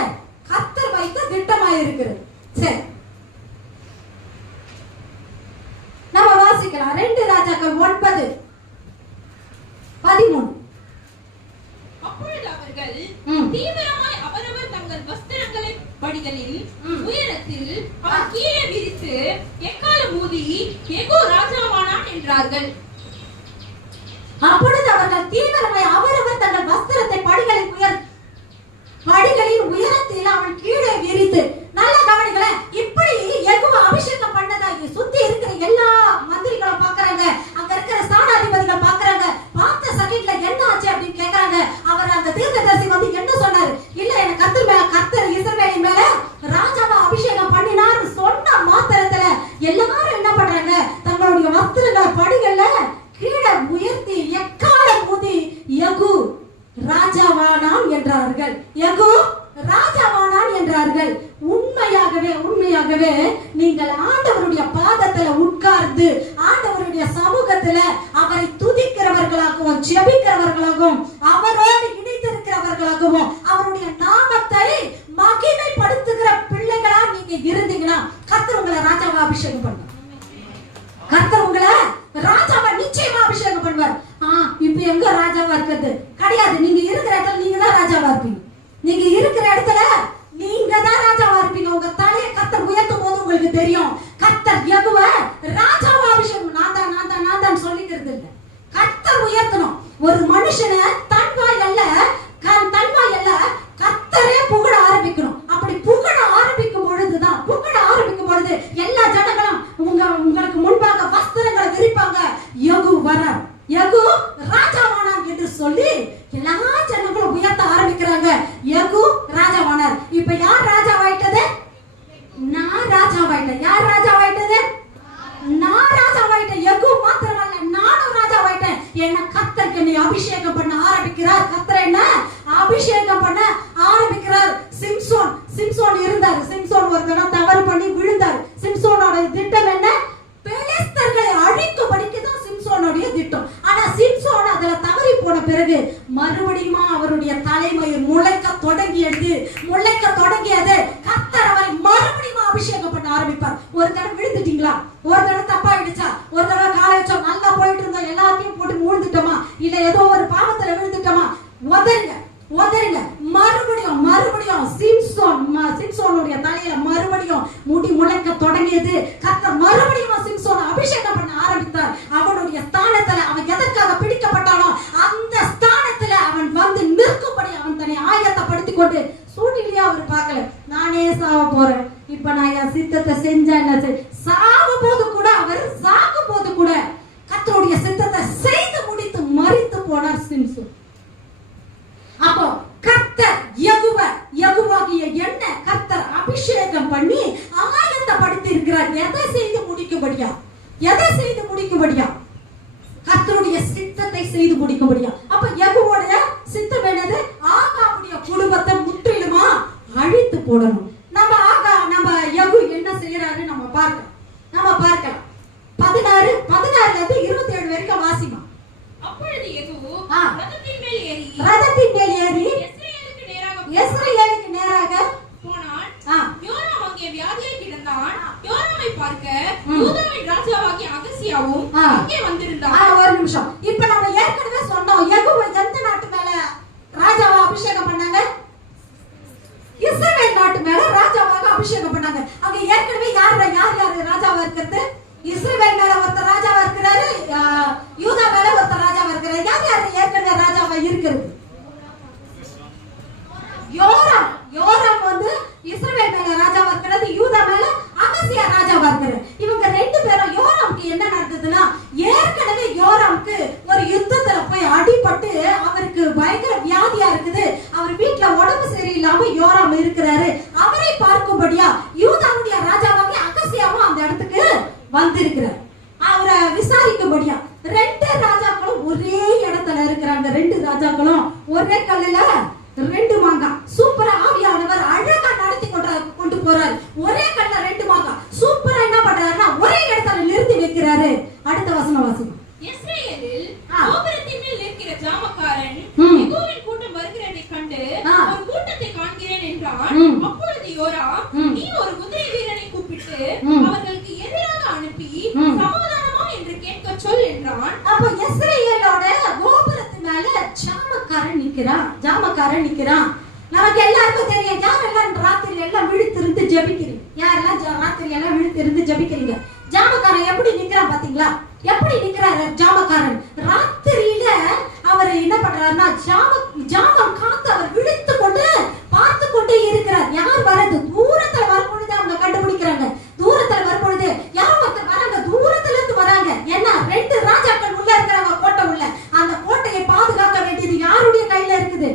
கர்த்தர் வைத்த திட்டமா இருக்கிறது. சரி, நம்ம வாசிக்கலாம். 2 ராஜாக்கள் 9:13. அப்பொழுது அவர்கள் தீவிரமாய் அவரவர் தங்கள் வஸ்திரங்களின் படிகளில் உயரத்தில் அவர் கீழே விரித்து எக்காலம் ஊதி யெகூ ராஜாவானான் என்றார்கள். அப்பொழுது அவர்கள் தீவிரமாய் அவரவர் தங்கள் வஸ்திரத்தை படிகளின் உயரத்தில் அவன் கீழே விரித்து. நல்லா கவனிங்களேன். இப்படி யெகோவா அபிஷேகம் பண்ணதா சுத்தி இருக்கிற எல்லா மந்திரிகளும் பாக்குறாங்க, அங்க இருக்கிற ஸ்தானாதிபதிகள் பாக்குறாங்க. பார்த்த செகண்ட்ல என்ன ஆச்சு அப்படின்னு கேக்குறாங்க. அவர் அந்த தீர்க்கதரிசி வந்து என்ன சொன்னாரு? இல்ல எனக்கு கர்த்தர் இஸ்ரவேலின் மேல ராஜாவா அபிஷேகம் பண்ணினார் சொன்ன மாத்திரத்துல எல்லாரும் என்ன பண்றாங்க? தங்களுடைய வஸ்திரங்களை படிகள்ல கீழே உயர்த்தி எக்காலம் ஊதி யெகூ ராஜாவானான் என்றார்கள். யெகூ ராஜாவானான் என்றார்கள். உண்மையாகவே நீங்கள் ஆண்டவருடைய பாதத்துல உட்கார்ந்து ஆண்டவருடைய சமூகத்துல அவரை துதிக்கிறவர்களாகவும் ஜெபிக்கிறவர்களாகவும் அவரோடு இணைந்திருக்கிறவர்களாகவும் அவருடைய நாமத்தை மகிமைப்படுத்துகிற பிள்ளைகளா நீங்க இருந்தீங்கன்னா கர்த்தர் உங்களை ராஜாவா அபிஷேகம் பண்ணுவார். கர்த்தர் உங்களை ராஜாவா நிச்சயமா அபிஷேகம் பண்ணுவார். இப்ப எங்க ராஜாவா இருக்கிறது கிடையாது. நீங்க இருக்கிற இடத்துல நீங்க தான் ராஜாவா இருப்பீங்க. நீங்க இருக்கிற இடத்துல நீங்க தான் ராஜாவா இருப்பீங்க. உங்க தலையை கர்த்தர் உயர்த்தும் போது உங்களுக்கு தெரியும். கர்த்தர் யெகோவா ராஜாவா அபிஷேகம் நான் தான் சொல்லிக்கிறது இல்ல. கர்த்தர் உயர்த்தணும். ஒரு மனுஷனை தன்வாய் அல்ல கர்த்தரே புகழ ஆரம்பிக்கணும். அப்படி புகழ ஆரம்பிக்கும் பொழுது எல்லா ஜனங்களும் உங்களுக்கு முன்பாக வஸ்திரங்களை விரிப்பாங்க. யெகூ வரார், யெகூ ராஜாவானார் என்று சொல்லி எல்லா ஜனங்களும் உயர்த்த ஆரம்பிக்கிறாங்க. யெகூ ராஜாவானார். இப்ப யார் ராஜாவாயிட்டது? நான் ராஜாவாயிட்டேன். யார் ராஜாவாயிட்டது? நான் ராஜாவாயிட்டேன். யெகூ மாத்திரமல்ல, நானும் ராஜாவாயிட்டேன். என்ன கர்த்தர் என்னை அபிஷேகம் பண்ண ஆரம்பிக்கிறார். கர்த்தர் என்ன அபிஷேகம் பண்ண ஆரம்பிக்கிறார். சிம்சோன் இருந்தார். சிம்சோன் ஒரு தடவை தவறு பண்ணி விழுந்தார். சிம்சோனோட திட்டம் என்ன? பெலிஸ்தர்களை அழிக்கும்படிக்கு தான் சிம்சோனுடைய திட்டம். ஆனா சிம்சோன் அதுல தவறி போன பிறகு மறுபடியும் அவருடைய தலைமையில் முளைக்க தொடங்கியது. கர்த்தர் அவரை மறுபடியும் அபிஷேகம் பண்ண ஆரம்பிப்பார். ஒரு தடவை விழுந்துட்டீங்களா? ஒரு தடவை தப்பாயிடுச்சா? ஒரு தடவை காலை வச்சோம் நல்லா போயிட்டு இருந்தோம், எல்லாத்தையும் போட்டு மூழ்ந்துட்டோமா? இல்ல ஏதோ ஒரு பாவத்துல விழுந்துட்டோமா? உதருங்க. மறுபடியும் சிம்சோனுடைய தலையில மறுபடியும் முடி முளைக்க தொடங்கியது. கர்த்தர் மறுபடியும் சிம்சோனை அபிஷேகம் பண்ண ஆரம்பித்தார். அவனுடைய ஸ்தானத்துல அவன் எதற்காக பிடிக்கப்பட்டானோ அந்த ஸ்தானத்துல அவன் வந்து நிற்கும்படி அவன் தன்னை ஆயத்தப்படுத்திக் கொண்டு சூழ்நிலையா அவர் பார்க்கல. நானே சாவ போறேன், இப்ப நான் என் சித்தத்தை செஞ்சா என்ன? சாகும் போது கூட கர்த்தருடைய சித்தத்தை செய்து முடித்து மரித்து போனார் சிம்சோன். அப்போ கர்த்தர் யெகூவாகிய என்ன கர்த்தர் அபிஷேகம் பண்ணி ஆயத்தப்படுத்தி இருக்கிறார். எதை செய்து முடிக்கும்படியா? கர்த்தருடைய சித்தத்தை செய்து முடிக்கும்படியா. அப்ப யெகூவா போடணும். நம்ம யகு என்ன செய்யறாரு நம்ம பார்க்கலாம். 16 இருந்து 27 வரைக்கும் வாசிமா. அப்பொழுது யெகூ ரதத்தின் மேல் ஏறி இஸ்ரவேலுக்கு நேராக போனான். யோராம் அங்கே வியாதியாய் கிடந்தான். யோராமை பார்க்க யூதாவின் ராஜாவாகிய அகசியாவும் அங்கே வந்திருந்தான். ஒரு நிமிஷம். இப்ப நம்ம ஏற்கனவே சொன்னோம், யெகூ எந்த நாட்டு மேல ராஜாவா அபிஷேகம் பண்ணாங்க? இஸ்ரவேல் நாட்டு மேல ராஜாவாக அபிஷேகம் பண்ணாங்க. அங்க ஏற்கனவே யார் ராஜாவா இருக்கிறது? இஸ்ரவேல் மேல ஒருத்தர் ராஜாவா இருக்கிறாரு, யூதா மேல ஒருத்தர் ராஜாவா இருக்கிறாரு. யார் ஏற்கனவே ராஜாவா இருக்கிறது? யோராம் வந்து இஸ்ரவேல் மேல ராஜாவா இருக்கிறது, யூதா மேல அகசியா ராஜாவா இருக்கிறாரு. இவங்க ரெண்டு பேரும் யோராமுக்கு என்ன நடந்ததுன்னா, ஏற்கனவே யோராமுக்கு ஒரு யுத்தத்துல போய் அடிபட்டு அவருக்கு பயங்கர வியாதியா இருக்குது. அவர் வீட்டுல உடம்பு சரியில்லாம யோராம் இருக்கிறாரு. அவரை பார்க்கும்படியா யூதாவுடைய ராஜாவாக அகசியாவும் அந்த இடத்துக்கு வந்திருக்கிறார். அவரை விசாரிக்கும்படியா ரெண்டு ராஜாக்களும் ஒரே இடத்துல இருக்கிறாங்க. ரெண்டு ராஜாக்களும் ஒரே கல்லுல ரெண்டு மாங்காய். சூப்பரா ஆவியானவர் அழகா நடத்தி கொண்டு போறாரு. ஒரே கல்ல ரெண்டு மாங்காய். சூப்பரா என்ன பண்றாருன்னா ஒரே இடத்துல நிறுத்தி வைக்கிறாரு. அடுத்த வசனம் வாசிங்க. இஸ்ரவேலில் கோபுரத்தின் மேல் நிற்கிற ஜாமக்காரன் யெகோவின் கூட்டம் வருகிறதை கண்டு ஒரு கூட்டத்தை காண்கிறேன் என்றான். அப்பொழுது யோராம், நீ ஒரு குதிரை வீரனை கூப்பிட்டு அவர்களுக்கு எதிராக அனுப்பி சமாதானமா என்று கேட்க சொல் என்றான். அப்ப இஸ்ரவேலோட கோபுரத்து மேல ஜாமக்காரன் நிக்கிறான். நமக்கு எல்லாருக்கும் தெரியும், யாரெல்லாம் ராத்திரி எல்லாம் விழித்திருந்து ஜெபிக்கிறீங்க? யாரெல்லாம் ராத்திரி எல்லாம் விழித்திருந்து ஜெபிக்கிறீங்க? ஜாமக்காரன் எப்படி நிக்கிறான் பாத்தீங்களா? எப்படி நிக்கிறாரு ஜாமக்காரன்? ராத்திரியில அவர் என்ன பண்றாருன்னா ஜாமம் காத்து அவர் விழித்து கொண்டு பார்த்து கொண்டே இருக்கிறார். யார் வரது? தூரத்துல வரும்பொழுது அவங்க கண்டுபிடிக்கிறாங்க. தூரத்துல வரும்பொழுது யார் ஒருத்தர் வராங்க, தூரத்துல இருந்து வராங்க. ஏன்னா ரெண்டு ராஜாக்கள் உள்ள இருக்கிறாங்க, கோட்டை உள்ள. அந்த கோட்டையை பாதுகாக்க வேண்டியது யாருடைய கையில இருக்குது?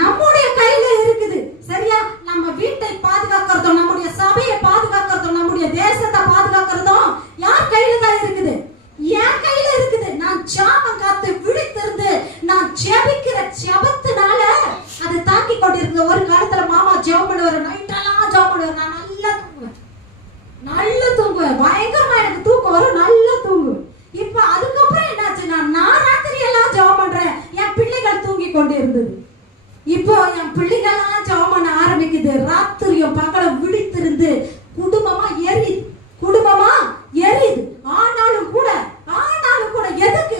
நம்முடைய கையில இருக்குது. சரியா? நம்ம வீட்டை பாதுகாக்கிறதும், நம்முடைய சபையை பாதுகாக்கிறதும், நம்முடைய தேசத்தை பாதுகாக்கிறதும் யார் கையில தான் இருக்குது? என் கையில இருக்குது. நான் ஜாமம் காத்து விழித்திருந்து நான் ஜெபிக்கிற ஜெபத்தினால அது தாக்கி கொண்டிருந்தது. ஒரு காலத்துல மாமா ஜெபம் பண்ணுவாரு, நைட்டெல்லாம் ஜெபம் பண்ணுவாரு. நான் நல்லா தூங்குவேன். பயங்கரமா எனக்கு தூக்கம் வரும், நல்லா தூங்குவேன். இப்ப அதுக்கப்புறம் என்னாச்சு, நான் ராத்திரி எல்லாம் ஜெபம் பண்றேன். என் பிள்ளைகள் தூங்கி கொண்டு இருந்தது. இப்போ என் பிள்ளைகள்லாம் ஜெபம் பண்ண ஆரம்பிக்குது. ராத்திரியும் பகலும் விழித்திருந்து குடும்பமா எரியுது. ஆனாலும் கூட எதுக்கு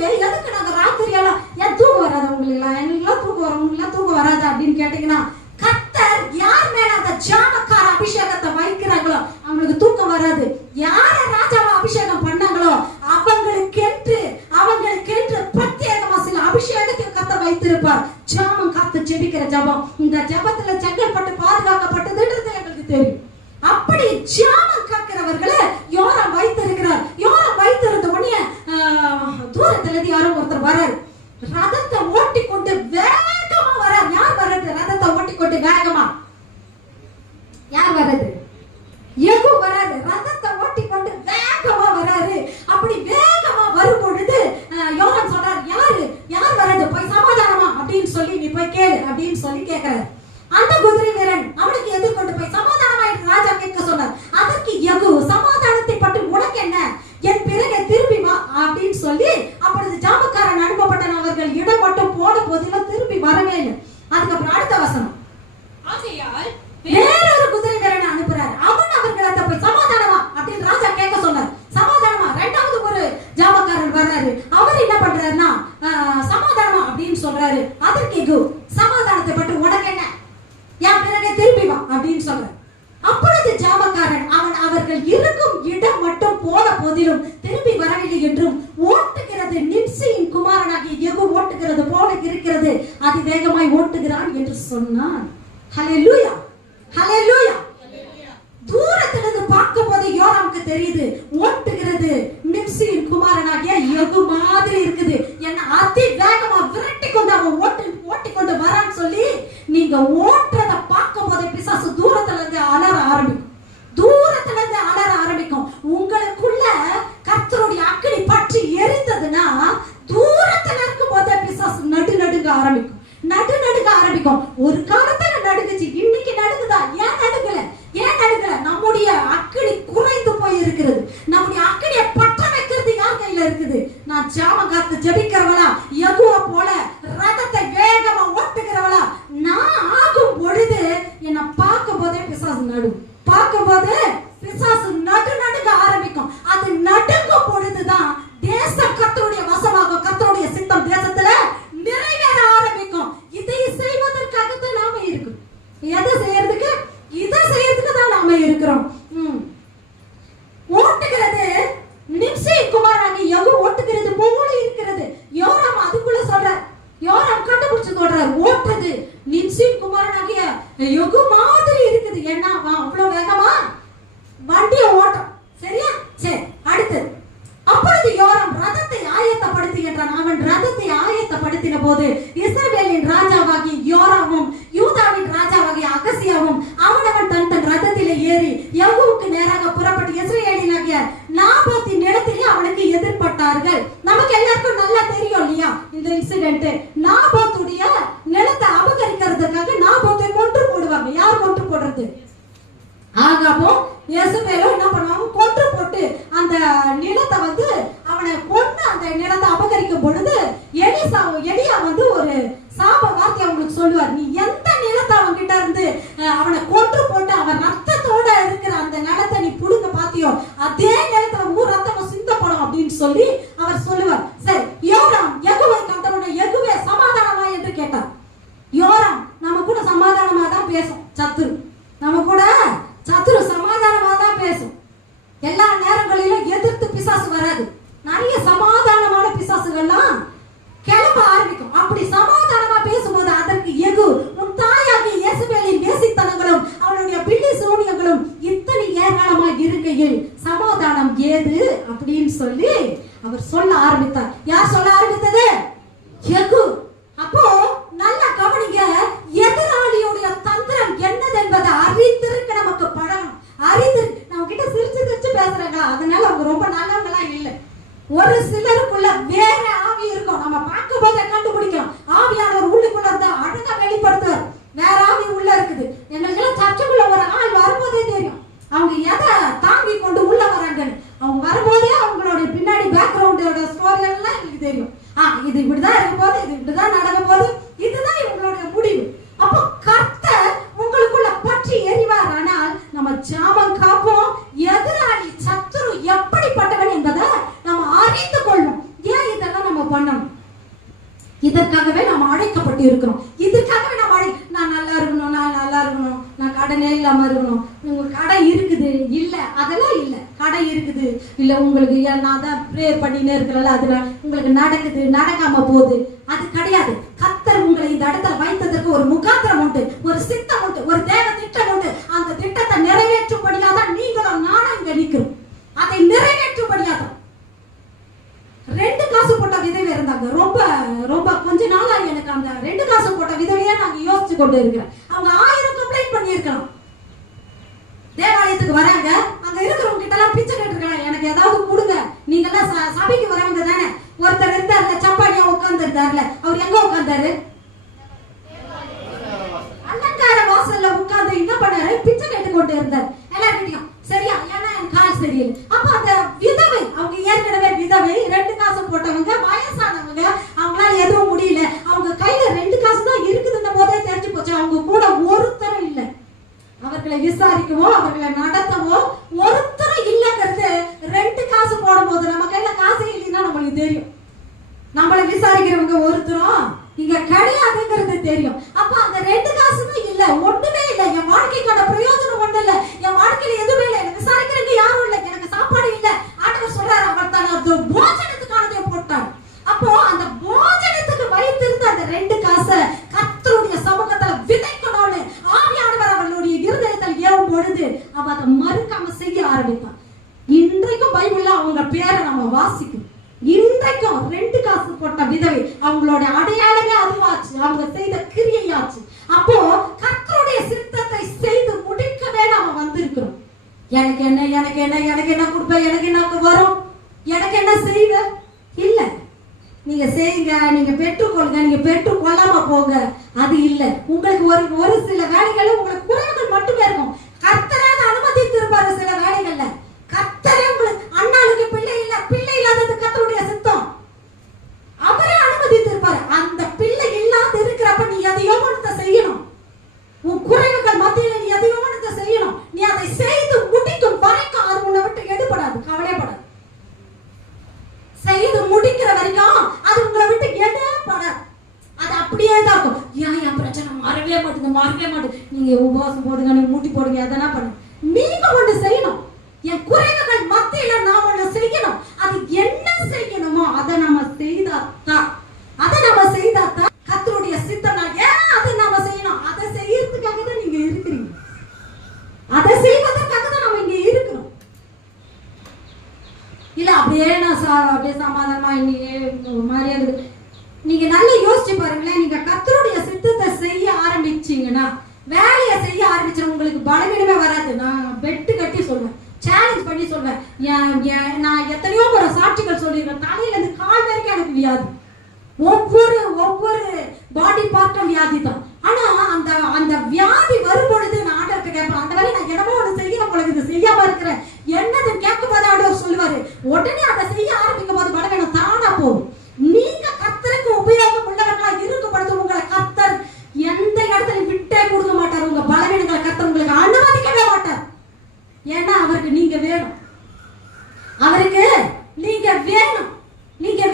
நாங்க ராத்திரி எல்லாம் ஏன் தூக்கம் வராது உங்களுக்கு? எங்களுக்குலாம் தூக்கம் வரும், உங்களுக்கு தூக்கம் வராது அப்படின்னு கேட்டீங்கன்னா, கர்த்தர் யார் மேல அந்த ஜாமக்கார அபிஷேகத்தை வைக்கிறாங்களோ அவங்களுக்கு தூக்கம் வராது. யார ராஜாவை அபிஷேகம் பண்ணாங்களோ அவங்களுக்கென்று பிரத்யேகமா சில அபிஷேகத்தை கர்த்தர் வைத்திருப்பார். ஜாமம் காத்து ஜெபிக்கிற ஜபம், இந்த ஜபத்துல செங்கல்பட்டு பாதுகாக்கப்பட்டதுன்றது எங்களுக்கு தெரியும். அப்படி ஜாமம் காக்கிறவர்களை யோராம் வைத்திருக்கிறார். யோராம் வைத்திருந்த உடனே தூரத்துல இருந்து யாரோ ஒருத்தர் வராரு. ரதத்தை ஓட்டி கொண்டு வேகமா வரார். யார் வர்றது? ரதத்தை ஓட்டி கொண்டு வேகமா யார் வர்றது? யெகூ வராரு. ரதத்தை ஓட்டி கொண்டு வேகமா வராரு. அப்படி வேகமா வரும் பொழுது யோராம் சொல்றாரு, யார் வர்றது? போய் சமாதானமா அப்படின்னு சொல்லி நீ போய் கேளு அப்படின்னு சொல்லி கேட்கிறாரு. அந்த குதிரை வீரன் அவனுக்கு எதிர்கொண்டு போய் சமாதானமா ராஜா கேட்க சொன்னார். அதற்கு யெகூ, சமாதானத்தை பற்றி உனக்கு என்ன? என் பிறகு திரும்பி வா அப்படின்னு சொல்லி அப்பொழுது ஜாமக்காரன் அனுப்பப்பட்ட அவர்கள் இடம் மட்டும் போன போதிலும் திரும்பி வரவே இல்லை. அதுக்கப்புறம் அடுத்த வசனம், வேறொரு குதிரை வீரனை அனுப்புறாரு. அவன் அவர்களை போய் சமாதானமா அப்படின்னு ராஜா கேட்க சொன்னார். சமாதானமா ரெண்டாவது ஒரு ஜாமக்காரன் வர்றாரு. அவர் என்ன பண்றாருன்னா சமாதானமா அப்படின்னு சொல்றாரு. அதற்கு யெகூ, சமாதானத்தை பற்றி உனக்கு என்ன? என் பிறகு திரும்பி வா அப்படின்னு சொல்றாரு. அப்பொழுது ஜாமக்காரன் அவர்கள் இருக்கும் இடம் மட்டும் போன போதிலும் திரும்பி வரவில்லை என்றும், ஓட்டுகிறது நிம்சியின் குமாரனாகிய யெகூ ஓட்டுகிறது போல இருக்கிறது, அதிவேகமாய் ஓட்டுகிறான் என்று சொன்னான். ஹல்லேலூயா, ஹல்லேலூயா. தூரத்திலிருந்து பார்க்கும் போது யோராமுக்கு தெரியுது, ஓட்டுகிறது நிம்சியின் குமாரனாகிய யெகூ மாதிரி இருக்குது. என்ன அதி வேகமா விரட்டி கொண்டு அவன் ஓட்டி கொண்டு வரான்னு சொல்லி நீங்க ஓட்டுறத பார்க்கும் போது பிசாசு தூரத்துல இருந்து அலற ஆரம்பிக்கும். உங்களுக்குள்ள கர்த்தருடைய அக்கினி பற்றி எரிந்ததுன்னா தூரத்துல இருக்கும் போது பிசாசு நடுங்க ஆரம்பிக்கும். ஒரு காலத்துல நடுங்குச்சு, இன்னைக்கு நடுங்குதா? ஜாமம் காத்து ஜெபிக்கிறவளா, யெகோவா போல ரதத்தை வேகமா ஓட்டுகிறவளா நான் ஆகும் பொழுது என்ன பார்க்கும் போதே பிசாசு நடு, பார்க்கும் போது பிசாசு நடுங்க ஆரம்பிக்கும். அது நடுங்கும் பொழுதுதான் தேசம் கர்த்தருடைய வசமாகும், கர்த்தருடைய சித்தம் தேசத்துல நிறைவேற ஆரம்பிக்கும். இதை செய்வதற்காகத்தான் நாம இருக்கோம். எதை செய்யறதுக்கு? இதை செய்யறதுக்கு தான் நாம இருக்கிறோம். ஓட்டுகிறது நிம்சி குமாரனாகிய யெகூ ஓட்டுகிறது போல இருக்கிறது. யோராம் அதுக்குள்ள சொல்றார், யோராம் கண்டுபிடிச்சு சொல்றார், ஓட்டுறது நிம்சி குமாரனாகிய யெகூ மாதிரி இருக்குது. என்ன அவ்வளவு வேகமா வண்டியை ஓட்டும், சரியா? சரி, அடுத்து அப்பொழுது யோராம் ரதத்தை ஆயத்தப்படுத்துகின்றான். அவன் ரதத்தை ஆயத்தப்படுத்தின போது இஸ்ரவேலின் ராஜாவாகிய யோராமும் யூதாவின் ராஜாவாகிய அகசியாவும் அவனவன் தன் ரதத்திலே ஏறி யெகூவுக்கு நேராக புறப்பட்டு இஸ்ரவேலினாகிய நாபோத்தின் இடத்திலே அவனுக்கு எதிர்பட்டார்கள். நமக்கு எல்லாருக்கும் நல்லா தெரியும் இல்லையா இந்த இன்சிடென்ட். நாபோத்துடைய நிலத்தை அபகரிக்கிறதுக்காக நாபோத்தை கொன்று போடுவாங்க. யார் கொன்று போடுறது? ஆகாபும் யெசபேலும் என்ன பண்ணுவாங்க? கொன்று போட்டு அந்த நிலத்தை வந்து அவனை கொன்று அந்த நிலத்தை அபகரிக்கும் பொழுது எலியா வந்து ஒரு சாப வார்த்தை அவங்களுக்கு சொல்லுவார், நீ எந்த நிலத்தை அவன் கிட்ட இருந்து அவனை கொன்று போட்டு அவன் ரத்தத்தோட இருக்கிற அந்த நிலத்தை நீ புடுங்க பாத்தியோ அதே நிலத்துல ஊர் ரத்தம் சிந்தப்படும் அப்படின்னு சொல்லி அவர் சொல்லுவார். சரி, யோராம் யெகூவை கண்டவனை, யெகூவே சமாதானமா என்று கேட்டார். யோராம் நம்ம கூட சமாதானமா தான் பேசும், சத்துரு நம்ம கூட சத்துரு சமாதானமா தான் பேசும். எல்லா நேரங்களிலும் எதிர்த்து பிசாசு வராது. நிறைய சமாதானமான பிசாசுகள்லாம் கிளம்ப ஆரம்பிக்கும். அப்படி சமாதானமா பேசும்போது அதற்கு யெகூ, உன் தாயாகிய யேசபேலின் வேசித்தனங்களும் அவளுடைய பில்லி சூனியங்களும் இத்தனை ஏராளமா இருக்கையில் சமாதானம் ஏது அப்படின்னு சொல்லி அவர் சொல்ல ஆரம்பித்தார். யார் சொல்ல ஆரம்பித்தது? யெகூ. அப்போ நல்ல கவனிங்க, எதிராளியுடைய தந்திரம் என்னது என்பதை அறிந்திருக்க நமக்கு பழகணும். அறிந்து நம்ம கிட்ட சிரிச்சு பேசுறாங்களா, அதனால அவங்க ரொம்ப நல்லவங்களா இல்லை. ஒரு சிலருக்குள்ள வேற ஆவி இருக்கும், நம்ம பார்க்கும் போதே கண்டுபிடிக்கும். ஆவியானவர் உள்ளுக்குள்ள இருந்தா அழகா வெளிப்படுத்துவார். வேற ஆவி உள்ள இருக்குது. எங்களுக்கு எல்லாம் சர்ச்சுக்குள்ள ஒரு ஆள் வரும்போதே தெரியும் அவங்க எதை தாங்கி கொண்டு உள்ள வராங்கன்னு. அவங்க வரும்போதே அவங்களுடைய பின்னாடி பேக்ரவுண்டோட ஸ்டோரி எல்லாம் எங்களுக்கு தெரியும். இது இப்படிதான் இருக்கும் போது, இது இப்படிதான் நடக்கும் போது, இதுதான் இவங்களுடைய முடிவு. அப்போ கர்த்தர் உங்களுக்குள்ள பற்றி எரிவார். ஆனால் நம்ம ஜாமம் காப்போம். எதிராளி சத்துரு எப்படிப்பட்டவன் என்பதை நம்ம அறிந்து கொள்ளணும். ஏன் இதெல்லாம் நம்ம பண்ணணும்? இதற்காகவே நம்ம அழைக்கப்பட்டு இருக்கிறோம். இதற்காகவே நம்ம நான் நல்லா இருக்கணும், நான் நல்லா இருக்கணும், நான் கடனே இல்லாம இருக்கணும். உங்க கடை இருக்குது இல்ல, அதெல்லாம் இல்ல. கடை இருக்குது இல்ல, உங்களுக்கு நான் தான் ப்ரேயர் பண்ணினே இருக்கிறல, அதனால உங்களுக்கு நடக்குது, நடக்காம போகுது, அது கிடையாது. கர்த்தர் உங்களை இந்த இடத்துல வைத்ததற்கு ஒரு முகாந்திரம் உண்டு, ஒரு சித்தம் உண்டு, ஒரு தேவ திட்டம் உண்டு. அந்த திட்டத்தை நிறைவேற்றும்படியாதான் நீங்களும் நானும் இங்க நிற்கிறோம். அதை நிறைவேற்றும்படியாதான். 2 காசு போட்ட விதவை இருந்தாங்க. ரொம்ப ரொம்ப கொஞ்ச நாளா எனக்கு அந்த 2 காசு போட்ட விதவையா நாங்க யோசிச்சு கொண்டு இருக்கிறேன். அவங்க 1000 கம்ப்ளைண்ட் பண்ணி இருக்கலாம். தேவாலயத்துக்கு வராங்க, அங்க இருக்கிறவங்க கிட்ட எல்லாம் பிச்சை கேட்டிருக்கலாம், எனக்கு ஏதாவது கொடுங்க, நீங்க எல்லாம் சபைக்கு வரவங்க தானே. ஒருத்தர் இருந்தார்ல, சப்பானியா உட்கார்ந்து இருந்தார்ல, அவர் எங்க உட்கார்ந்தாரு? அலங்கார வாசல்ல உட்கார்ந்து என்ன பண்ணாரு? பிச்சை கேட்டு கொண்டு இருந்தார் எல்லார்கிட்டையும். சரியா? ஏன்னா என் கால் சரியில்லை. அப்ப அந்த விதவை, அவங்க ஏற்கனவே விதவை, 2 காசு போட்டவங்க, வயசானவங்க, அவங்களால எதுவும் முடியல, அவங்க கையில 2 காசு தான் இருக்குதுன்னு போதே தெரிஞ்சு போச்சு. அவங்க கூட ஒருத்தரும் இல்லை. அவர்களை விசாரிக்கவோ அவர்களை நடத்தவோ ஒருத்தரும் இல்லைங்கிறது 2 காசு போடும் போது நம்ம கையில காசு இல்லைன்னா நம்மளுக்கு தெரியும். நம்மளை விசாரிக்கிறவங்க ஒருத்தரும் இங்க கிடையாதுங்கிறது தெரியும். அப்ப அந்த 2 காசுமே இல்ல, ஒண்ணுமே இல்ல, என் வாழ்க்கைக்கான பிரயோஜனம் ஒண்ணு இல்ல, என் வாழ்க்கையில எதுவுமே இல்ல, எனக்கு விசாரிக்கிறதுக்கு யாரும் இல்ல, எனக்கு சாப்பாடு இல்ல. ஆண்டவர் சொல்றாரு, அவர் தான் போஜனத்துக்கானதை போட்டார். அப்போ அந்த போஜனத்துக்கு வைத்திருந்த அந்த 2 காசை கர்த்தருடைய சமூகத்துல விதைக்கணும்னு ஆவியானவர் அவளுடைய இருதயத்தில் ஏவும் பொழுது அவ அதை மறுக்காம செய்ய ஆரம்பித்தான். இன்றைக்கும் பைபிள்ல அவங்க பேரை நம்ம வாசிக்கும். இன்றைக்கும் 2 காசு போட்ட விதவை அவங்களோட அடையாளமே அதுவாச்சு, அவங்க செய்த கிரியையாச்சு. அப்போ கர்த்தருடைய சித்தத்தை செய்து முடிக்கவே நாம வந்திருக்கிறோம். எனக்கு என்ன, எனக்கு என்ன, எனக்கு என்ன கொடுப்ப, எனக்கு என்ன வரும், எனக்கு என்ன செய்வ இல்ல. நீங்க செய்யுங்க, நீங்க பெற்றுக்கொள்ளுங்க, நீங்க பெற்றுக் கொள்ளாம போங்க, அது இல்ல. உங்களுக்கு ஒரு சில வேலைகள் உங்களுக்கு குறைவுகள் மட்டுமே இருக்கும். கர்த்தரே அனுமதித்து இருப்பாரு சில வேலைகள்ல. கர்த்தரே உங்களுக்கு அண்ணாளுக்கு பிள்ளை இல்ல, பிள்ளை இல்லாதது கர்த்தருடைய சித்தம். மாட்டேங்குது, மறக்கவே மாட்டேங்குது. நீங்க உபவாசம் போடுங்க, நீங்க மூட்டி போடுங்க, எதனா பண்ணுங்க. நீங்க ஒண்ணு செய்யணும். என் குறைகள் மத்தியில நான் ஒண்ணு செய்யணும். அது என்ன செய்யணுமோ அதை நம்ம செய்தாத்தான் கர்த்தருடைய சித்தம். ஏன் அதை நாம செய்யணும்? அதை செய்யறதுக்காக தான் நீங்க இருக்கிறீங்க. அதை செய்வதற்காக தான் நம்ம இங்க இருக்கிறோம். இல்ல அப்படியே நான் அப்படியே சமாதானமா மாதிரியா இருக்குது. நீங்க நல்லா யோசிச்சு பாருங்களேன். நீங்க கர்த்தருடைய சித்தத்தை செய்ய ஆரம்பிச்சீங்கன்னா, வேலையை செய்ய ஆரம்பிச்சு உங்களுக்கு பலவீனமே வராது. நான் பெட்டு கட்டி சொல்வேன், சேலஞ்ச் பண்ணி சொல்வேன். நான் எத்தனையோ ஒரு சாட்சிகள் சொல்லியிருக்கேன். தலையில இருந்து கால் வரைக்கும் எனக்கு வியாதி, ஒவ்வொரு பாடி பார்ட்டும் வியாதி தான். ஆனா அந்த வியாதி வரும் பொழுது நான் ஆண்டவர்கிட்ட கேட்பேன், ஆண்டவரே நான் என்னமோ ஒண்ணு செய்ய உங்களுக்கு இது செய்யாம இருக்கிறேன், என்னது கேட்கும் போது ஆண்டவர் சொல்லுவாரு, உடனே அதை செய்ய ஆரம்பிக்கும் போது பலவீனம் தானா போகும். நீங்க கர்த்தருக்கு உபயோகம் உள்ளவர்களா இருக்கும் பொழுது உங்களை கர்த்தர் எந்த இடத்துல விட்டே கொடுக்க மாட்டார். உங்க பலவீனங்களை கர்த்தர் உங்களுக்கு அனுமதிக்கவே மாட்டார். ஏன்னா அவருக்கு நீங்க வேணும், அவருக்கு நீங்க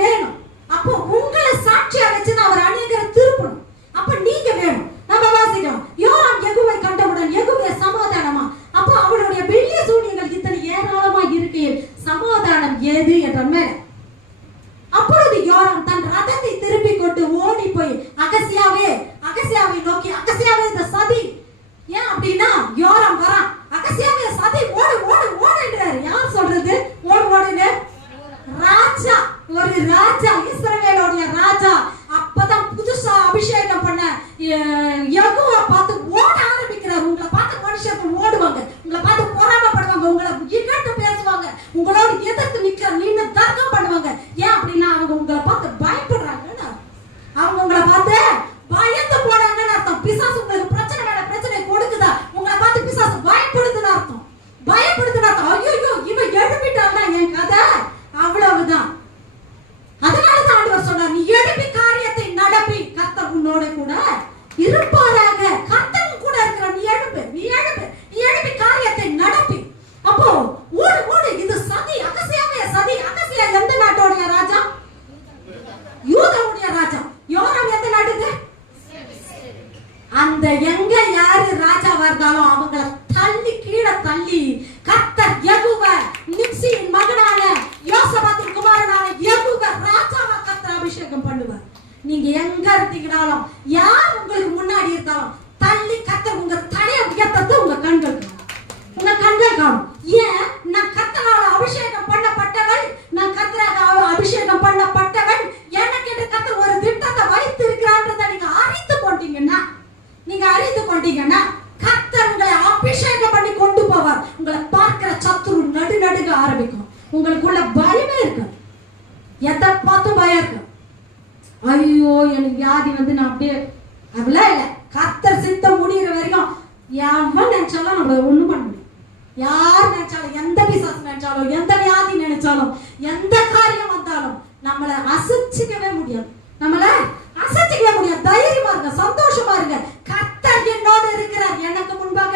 வேணும். அப்போ உங்களை சாட்சியா வச்சுதான் அவர் அநேகரை திருப்பணும். அப்ப நீங்க வேணும். நம்ம வாசிக்கலாம், யோராம் யெகூவை கண்டவுடன் யெகூவே சமாதானமா. அப்போ அவனுடைய வெள்ளி சூனியங்கள் இத்தனை ஏராளமா இருக்கையில் சமாதானம் ஏது என்ற மேல. அப்பொழுது யோராம் தன் ரதத்தை திருப்பி கொண்டு ஓடி போய் அகசியாவை நோக்கி, அகசியாவே இந்த சதி ஏன் அப்படின்னா யோராம் வரான், அகசியாவே சதி ஓடுன்றாரு. யார் சொல்றது ஓடுன்னு? ஒரு ராஜா, இஸ்ரவேலுடைய ராஜா. அப்பதான் புதுசா அபிஷேகம் பண்ண யெகூவை பார்த்து ஓட ஆரம்பிக்கிறார். உங்களை பார்த்து மனுஷர்கள் ஓடுவாங்க, உங்களை பார்த்து பொறாமப்படுவாங்க, உங்களை இகழ்ந்து பேசுவாங்க, உங்களோட எதிர்த்து நின்னு தர்க்கம் பண்ணுவாங்க. ஏன் அப்படின்னா அவங்க உங்களை பார்த்து பயப்படுறாங்கன்னு, அவங்க உங்களை பார்த்து பயந்து போனாங்கன்னு அர்த்தம். பிசாசு உங்களுக்கு பிரச்சனை மேல பிரச்சனை கொடுக்குதா, உங்களை பார்த்து பிசாசு பயப்படுதுன்னு அர்த்தம். ஐயோ இவன் எழுப்பிட்டாங்க என் கதை, அவ்வளவுதான். அதனாலதான் ஆண்டவர் சொன்னார், நீ எழுப்பி காரியத்தை நடப்பி, கர்த்தர் உன்னோட கூட இருப்பாராக. கர்த்தர் கூட இருக்கிற நீ எழுப்பி காரியத்தை நடப்பி. அப்போ ஓடு இது சதி. அகசியா எந்த நாட்டோடைய ராஜா? யூதாவுடைய ராஜா. யோராம் எந்த நாட்டுக்கு? அந்த எங்க யாரு ராஜாவா இருந்தாலும் அவங்களை கீழே தள்ளி கர்த்தர் யெகூவை, நிம்சியின் மகனான யோசபாத்தின் குமாரனான யெகூவை ராஜாவா கர்த்தர் அபிஷேகம் பண்ணுவார். நீங்க எங்க இருந்தீங்கனாலும், யார் உங்களுக்கு முன்னாடி இருந்தாலும் தள்ளி கர்த்தர் உங்க தலையை உயர்த்தது உங்க கண்கள் காணும். ஏன்? நான் கர்த்தரால அபிஷேகம் பண்ணப்பட்டவள், எனக்கு என்று கர்த்தர் ஒரு திட்டத்தை வைத்து இருக்கிறான்றதை நீங்க அறிந்து கொண்டீங்கன்னா கர்த்தர் உங்களை அபிஷேகம் பண்ணி கொண்டு போவார். உங்களை பார்க்கிற சத்துரு நடுநடுங்க ஆரம்பிக்கும். உங்களுக்குள்ள பயமே இருக்கு, எதை பார்த்தும் பயம் இருக்கு. ஐயோ எனக்கு வியாதி நான் அப்படியே அப்படிலாம் இல்லை. கர்த்தர் சித்தம் முடிகிற வரைக்கும் எவன் நினைச்சாலும் நம்மள ஒண்ணும் பண்ண முடியும். யார் நினைச்சாலும், எந்த பிசாசு நினைச்சாலும், எந்த வியாதி நினைச்சாலும், எந்த காரியம் வந்தாலும் நம்மளை அசைச்சிக்கவே முடியாது. தைரியமா இருங்க, சந்தோஷமா இருங்க. கர்த்தர் என்னோடு இருக்கிறார். எனக்கு முன்பாக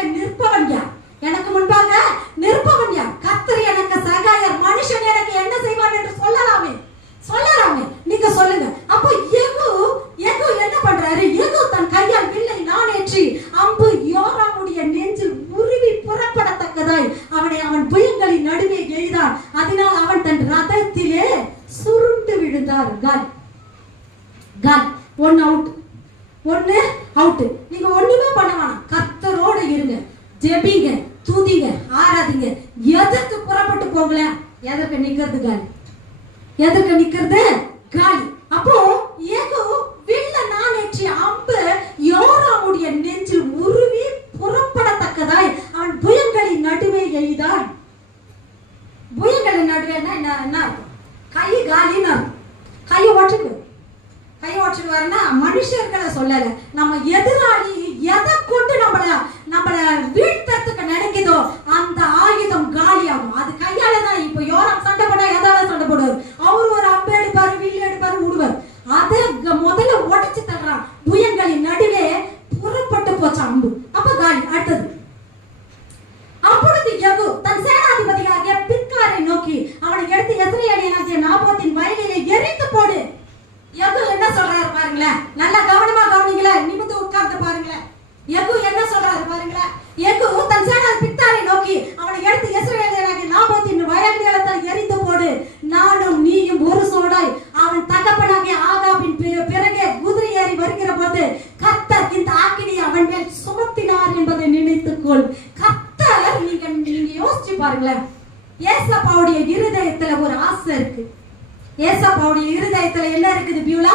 நிற்பவன் யார்? கர்த்தர் எனக்கு சகாயர். மனுஷன் எனக்கு என்ன செய்வான் என்று சொல்லலாமே. நீங்க சொல்லுங்க. அப்போ யெகூ என்ன பண்றாரு? யெகூ தன் கையால் வில்லை நாணேற்றி அம்பு யோராமுடைய நெஞ்சில் உருவி புறப்படத்தக்கதாய் அவன் புயங்களின் நடுவே எய்தான். அதனால் அவன் தன் ரதத்திலே சுருண்டு விழுந்தார். கால் ஒன்னு அவுட். நீங்க ஒண்ணுமே பண்ண வேணாம், கர்த்தரோட இருங்க, ஜெபிங்க, துதிங்க, ஆராதிங்க. எதற்கு புறப்பட்டு போகல? எதற்கு நிக்கிறது காலி. அப்போ யெகூ வில்ல நாணேற்றி அம்பு யோராமுடைய நெஞ்சில் உருவி புறப்படத்தக்கதாய் அவன் புயங்களின் நடுவே எய்தான். புயங்களின் நடுவே என்ன கை காலின்னு கையை ஓட்டுக்கு வரனா மனுஷர்களை சொல்லல. நம்ம எதிராளி எதை கொண்டு நம்மள வீழ்த்தத்துக்கு நினைக்குதோ அந்த ஆயுதம் காலியாகும். அது கையால தான். இப்ப யோராம் சண்டை போட்டா எதால சண்டை போடுவார்? அவர் ஒரு அம்பு எடுப்பாரு, வில்லு எடுப்பாரு, விடுவார். அதை முதல்ல உடைச்சு தர்றான். புயங்களின் நடுவே புறப்பட்டு போச்சு அம்பு. அப்ப காலி. அடுத்தது, அப்பொழுது யெகூ தன் சேனாதிபதியாகிய பித்காரை நோக்கி அவனை எடுத்து யெஸ்ரயேலியனாகிய நாபோத்தின் வயலிலே எரித்து போடு. யெகூ என்ன சொல்றாரு பாருங்களேன். நல்லா கவனமா கவனிங்களேன், நிமிர்ந்து உட்கார்ந்து பாருங்களேன். யெகூ என்ன சொல்றாரு பாருங்களேன். யெகூ தன் சேனை பிக்தாரை நோக்கி அவனை எடுத்து இஸ்ரவேலராகிய நாபோத்தின் வயல் நிலத்தில் எரிந்து போடு, நானும் நீயும் ஒரு சோடாய் அவன் தகப்பனாகிய ஆகாபின் பிறகே குதிரை ஏறி வருகிற போது கர்த்தர் இந்த ஆக்கினியை அவன் மேல் சுமத்தினார் என்பதை நினைத்துக்கொள். கர்த்தர் நீங்க யோசிச்சு பாருங்களேன். ஏசப்பாவுடைய இருதயத்துல ஒரு ஆசை இருக்கு. ஏசப்பாவுடைய இருதயத்துல என்ன இருக்குது பியூலா?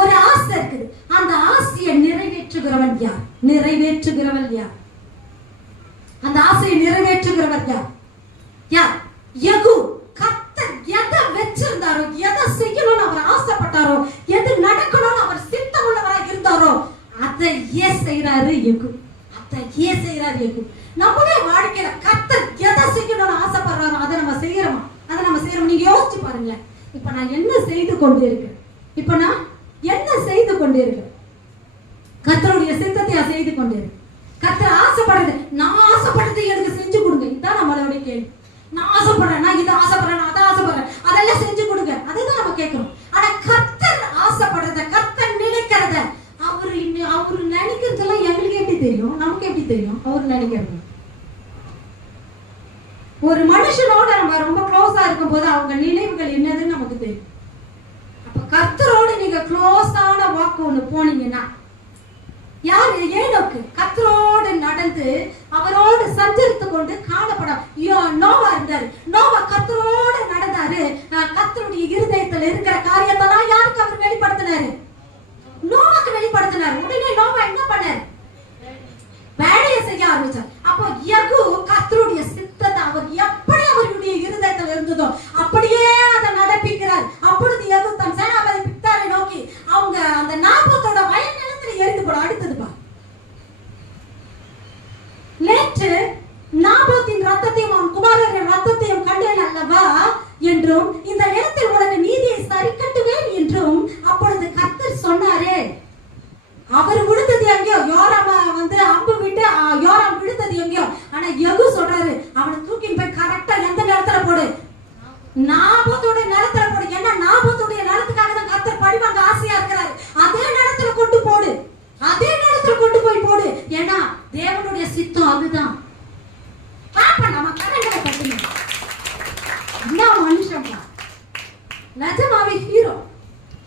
ஒரு ஆசை இருக்குது. அந்த ஆசையை நிறைவேற்றுகிறவன் யார்? நிறைவேற்றுகிறவன் யார்? அந்த ஆசையை நிறைவேற்றுகிறவர் யார்? யார்? யெகூ. கர்த்தர் எதை வச்சிருந்தாரோ, எதை செய்யணும்னு அவர் ஆசைப்பட்டாரோ, எது நடக்கணும்னு அவர் சித்தம் உள்ளவராக இருந்தாரோ அதை ஏன் செய்யறாரு யெகூ. அதை ஏன் செய்யறாரு யெகூ. நம்முடைய வாழ்க்கையில கர்த்தர் எதை செய்யணும்னு ஆசைப்படுறாரோ அதை நம்ம செய்யறோமா? அதை நம்ம செய்யறோம். நீங்க யோசிச்சு பாருங்களேன். இப்ப நான் என்ன செய்து கொண்டு இருக்கேன்? இப்ப நான் என்ன செய்து கொண்டு இருக்கேன்? கர்த்தருடைய சித்தத்தை செய்து கொண்டு இருக்கேன். கர்த்தர் ஆசைப்படுறது, நான் ஆசைப்படுறது எனக்கு செஞ்சு கொடுங்க. இதுதான் நம்மளுடைய கேள்வி. நான் ஆசைப்படுறேன், நான் இதை ஆசைப்படுறேன், அதை ஆசைப்படுறேன், அதெல்லாம் செஞ்சு கொடுங்க. அதுதான் நம்ம கேட்கிறோம். ஆனா கர்த்தர் ஆசைப்படுறத, கர்த்தர் நினைக்கிறத, அவரு நினைக்கிறதெல்லாம் எங்களுக்கு எப்படி தெரியும்? நமக்கு எப்படி தெரியும் அவரு நினைக்கிறது? ஒரு மனுஷனோட நம்ம ரொம்ப க்ளோஸா இருக்கும் போது அவங்க நினைவுகள் என்னதுன்னு நமக்கு தெரியும். அப்ப கர்த்தரோடு நீங்க க்ளோஸான வாக்கு ஒண்ணு போனீங்கன்னா, யாரு? ஏனோக்கு கர்த்தரோடு நடந்து அவரோடு சஞ்சரித்து கொண்டு காணப்படும் நோவா இருந்தாரு. நோவா கர்த்தரோடு நடந்தாரு. கர்த்தருடைய இருதயத்துல இருக்கிற காரியத்தெல்லாம் யாருக்கு அவர் வெளிப்படுத்தினாரு? நோவாக்கு வெளிப்படுத்தினாரு. உடனே நோவா என்ன பண்ணாரு? வேலையை செய்ய ஆரம்பிச்சார். அப்போ யெகூ கர்த்தருடைய சித்தத்தை அவர் எப்படி அவருடைய இருதயத்தில் இருந்ததோ அப்படியே அதை நடப்பிக்கிறார். அப்பொழுது யெகூ தன் சேனாபதி பிக்தாரை நோக்கி அவங்க அந்த நாபோத்தோட வயல் நிலத்தில் எரிந்து போட. அடுத்தது பா, நேற்று நாபோத்தின் ரத்தத்தையும் அவன் குமாரரின் ரத்தத்தையும் கண்டேன் அல்லவா என்றும் இந்த இடத்தில் உனக்கு நீதியை சரி கட்டுவேன் என்றும் அப்பொழுது கர்த்தர் சொன்னாரே. அவர் விழுந்தது எங்கேயோ, யோராமா வந்து அம்பு விட்டு யோராம் விழுந்தது எங்கேயோ. ஆனா யெகூ சொல்றாரு, அவனை தூக்கி போய் கரெக்டா எந்த நிலத்துல போடு? நாபோத்துடைய நிலத்துல போடு. ஏன்னா நாபோத்துடைய நிலத்துக்காக தான் கர்த்தர் பழிவாங்க ஆசையா இருக்கிறாரு. அதே நிலத்துல கொண்டு போடு, அதே நிலத்துல கொண்டு போய் போடு. ஏன்னா தேவனுடைய சித்தம் அதுதான். பாப்பா நம்ம கரங்களை பத்தி என்ன மனுஷன், நிஜமாவே ஹீரோ,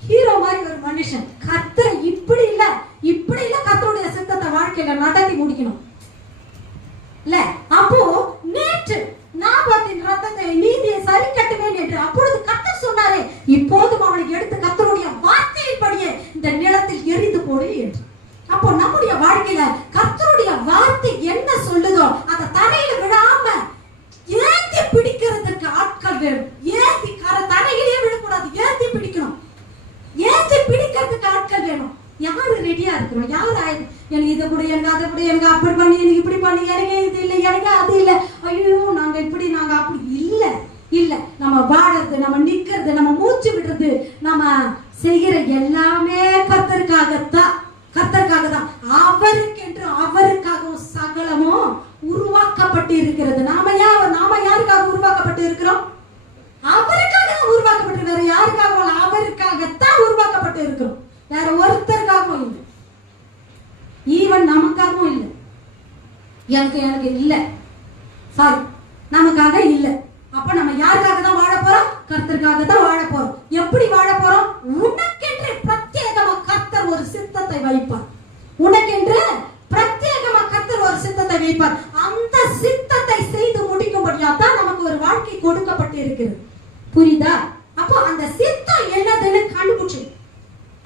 ஹீரோ மாதிரி ஒரு மனுஷன். கர்த்தர் இப்படி இல்ல, இப்படி இல்ல கர்த்தருடைய சித்தத்தை வாழ்க்கையில நடத்தி முடிக்கணும் இல்ல. அப்போ நேற்று நாபோத்தின் ரத்தத்தை நீதியை சரி கட்டுவேன் என்று அப்பொழுது கர்த்தர் சொன்னாரே, இப்போதும் அவனை எடுத்து கர்த்தருடைய வார்த்தையின்படியே இந்த நிலத்தில் எரிந்து போடு என்று. அப்போ நம்முடைய வாழ்க்கையில கர்த்தருடைய வார்த்தை என்ன சொல்லுதோ அதை தரையில விடாம ஏத்தி பிடிக்கிறதுக்கு ஆட்கள் வேணும். ஏத்தி தரையிலேயே விடக்கூடாது, ஏத்தி பிடிக்கணும். ஏத்தி பிடிக்கிறதுக்கு ஆட்கள் வேணும். யாரு ரெடியா இருக்கணும்? யாரு எனக்கு இதை கூட, எனக்கு அதை கூட, எனக்கு அப்படி பண்ணி, எனக்கு இப்படி பண்ணி, எனக்கு இது இல்லை, எனக்கு அது இல்லை, ஐயோ நாங்க இப்படி, நாங்க அப்படி இல்ல இல்ல. நம்ம வாடுறது, நம்ம நிக்கிறது, நம்ம மூச்சு விடுறது, நம்ம செய்கிற எல்லாமே கர்த்தருக்காகத்தான், கர்த்தருக்காக தான். அவருக்கென்று அவருக்காகவும் சகலமும் உருவாக்கப்பட்டு இருக்கிறது. நாம யாருக்காக உருவாக்கப்பட்டு இருக்கிறோம்? அவருக்காக தான் உருவாக்கப்பட்டு, வேற யாருக்காகவும் அவருக்காகத்தான் உருவாக்கப்பட்டு இருக்கிறோம். வேற ஒருத்தருக்காகவும் இல்லை, ஈவன் நமக்காகவும் இல்லை. எனக்கு இல்ல, சாரி, நமக்காக இல்ல. அப்ப நம்ம யாருக்காக தான் வாழ போறோம்? கர்த்தருக்காக தான் வாழ போறோம். எப்படி வாழ போறோம்? உனக்கென்று பிரத்யேகமா கர்த்தர் ஒரு சித்தத்தை வைப்பார். உனக்கென்று பிரத்யேகமா கர்த்தர் ஒரு சித்தத்தை வைப்பார். அந்த சித்தத்தை செய்து முடிக்கும்படியா தான் நமக்கு ஒரு வாழ்க்கை கொடுக்கப்பட்டு இருக்கிறது. புரியுதா? அப்போ அந்த சித்தம் என்னதுன்னு கண்டுபிடிச்சு,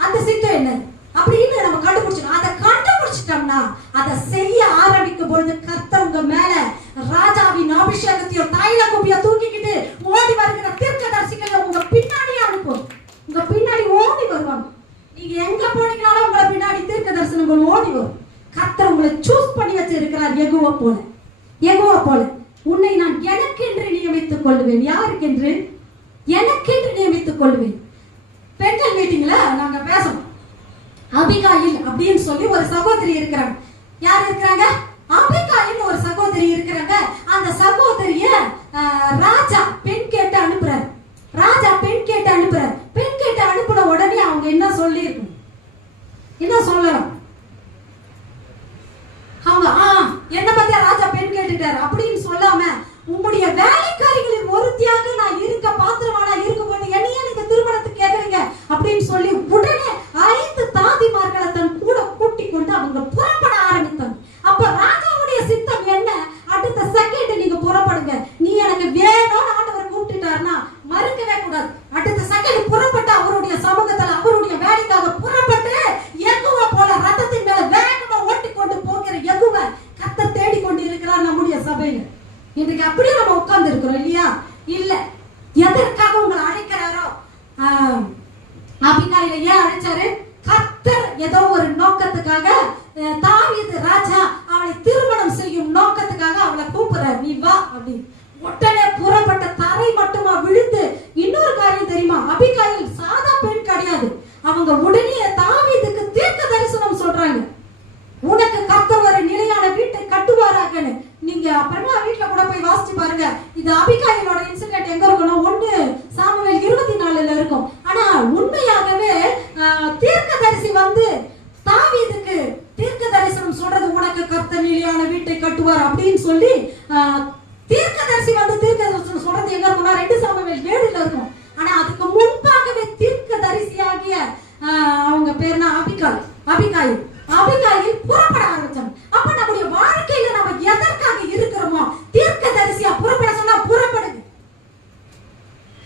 அந்த சித்தம் என்னது அப்படின்னு நம்ம கண்டுபிடிச்சோம். அதை கண்டுபிடிச்சிட்டோம்னா அதை செய்ய ஆரம்பிக்கும் பொழுது கர்த்தர் உங்க மேல ராஜாவின் அபிஷேகத்தையும் தைல குப்பியை தூக்கிக்கிட்டு ஓடி வருகிற தீர்க்கதரிசிகளை உங்க பின்னாடியே அனுப்பும். உங்க பின்னாடி ஓடி வருவாங்க. நீங்க எங்க போனீங்கனாலும் உங்களை பின்னாடி தீர்க்கதரிசனங்கள் ஓடி வரும். கர்த்தர் உங்களை சூஸ் பண்ணி வச்சிருக்கிறார். யெகோவா போல, யெகோவா போல உன்னை நான் எனக்கென்று நியமித்துக் கொள்வேன். யாருக்கென்று? எனக்கென்று நியமித்துக் கொள்வேன். பெண்கள் மீட்டிங்ல நாங்க பேசணும். அபிகாயில் அப்படின்னு சொல்லி ஒரு சகோதரி இருக்கிறாங்க. யார் இருக்கிறாங்க? அபிகாயில் ஒரு சகோதரி இருக்கிறாங்க. அந்த சகோதரிய ராஜா பெண் கேட்டு அனுப்புறாரு. ராஜா பெண் கேட்டு அனுப்புறாரு. பெண் கேட்டு அனுப்புன உடனே அவங்க என்ன சொல்லி இருக்கணும்? என்ன சொல்லலாம்? மறுக்கவே கூடாது. அடுத்த செகண்ட் புறப்பட்டு அவருடைய சமூகத்துல அவருடைய வேலைக்காக புறப்பட்டு யெகூவா போல ரதத்தின் மேல வேகமா ஓட்டி கொண்டு போகிற யெகூவா கர்த்தர் தேடி கொண்டு இருக்கிறார் நம்முடைய சபையில. இன்றைக்கு அப்படியே நம்ம உட்கார்ந்து இருக்கிறோம் இல்லையா? இல்ல, எதற்காக உங்களை அழைக்கிறாரோ? அபிகாயில ஏன் அழைச்சாரு? கர்த்தர் ஏதோ ஒரு நோக்கத்துக்காக, தாவீது ராஜா அவளை திருமணம் செய்யும் நோக்கத்துக்காக அவளை கூப்பிடுறாரு, நீ வா அப்படின்னு. உடனே புறப்பட்ட தரை மட்டுமா விழுந்து. இன்னொரு காரியம் தெரியுமா? அபிகாயில் சாதா பெண் கிடையாது. அவங்க உடனே தாவீதுக்கு தீர்க்க தரிசனம் சொல்றாங்க, உனக்கு கர்த்தர் ஒரு நிலையான வீட்டை கட்டுவாராகன்னு. நீங்க அப்புறமா வீட்டுல கூட போய் வாசிச்சு பாருங்க. இது அபிகாயிலோட இன்சிடென்ட் எங்க இருக்கணும்? 1 சாமுவேல் 24 இருக்கும். ஆனா உண்மையாகவே தீர்க்கதரிசி வந்து தாவீதுக்கு தீர்க்க தரிசனம் சொல்றது, உனக்கு கர்த்தர் நிலையான வீட்டை கட்டுவார் அப்படின்னு சொல்லி தீர்க்கதரிசி வந்து தீர்க்க தரிசனம் சொல்றது எங்க இருக்கும்னா 2 சாமுவேல் 7 இருக்கும். ஆனா அதுக்கு முன்பாகவே தீர்க்கதரிசியாகிய அவங்க பேர்னா அபிகாயில் புறப்பட ஆரம்பிச்சாங்க. அப்ப நம்முடைய வாழ்க்கையில நம்ம எதற்காக இருக்கிறோமோ, தீர்க்கதரிசியா புறப்பட சொன்னா புறப்படுங்க.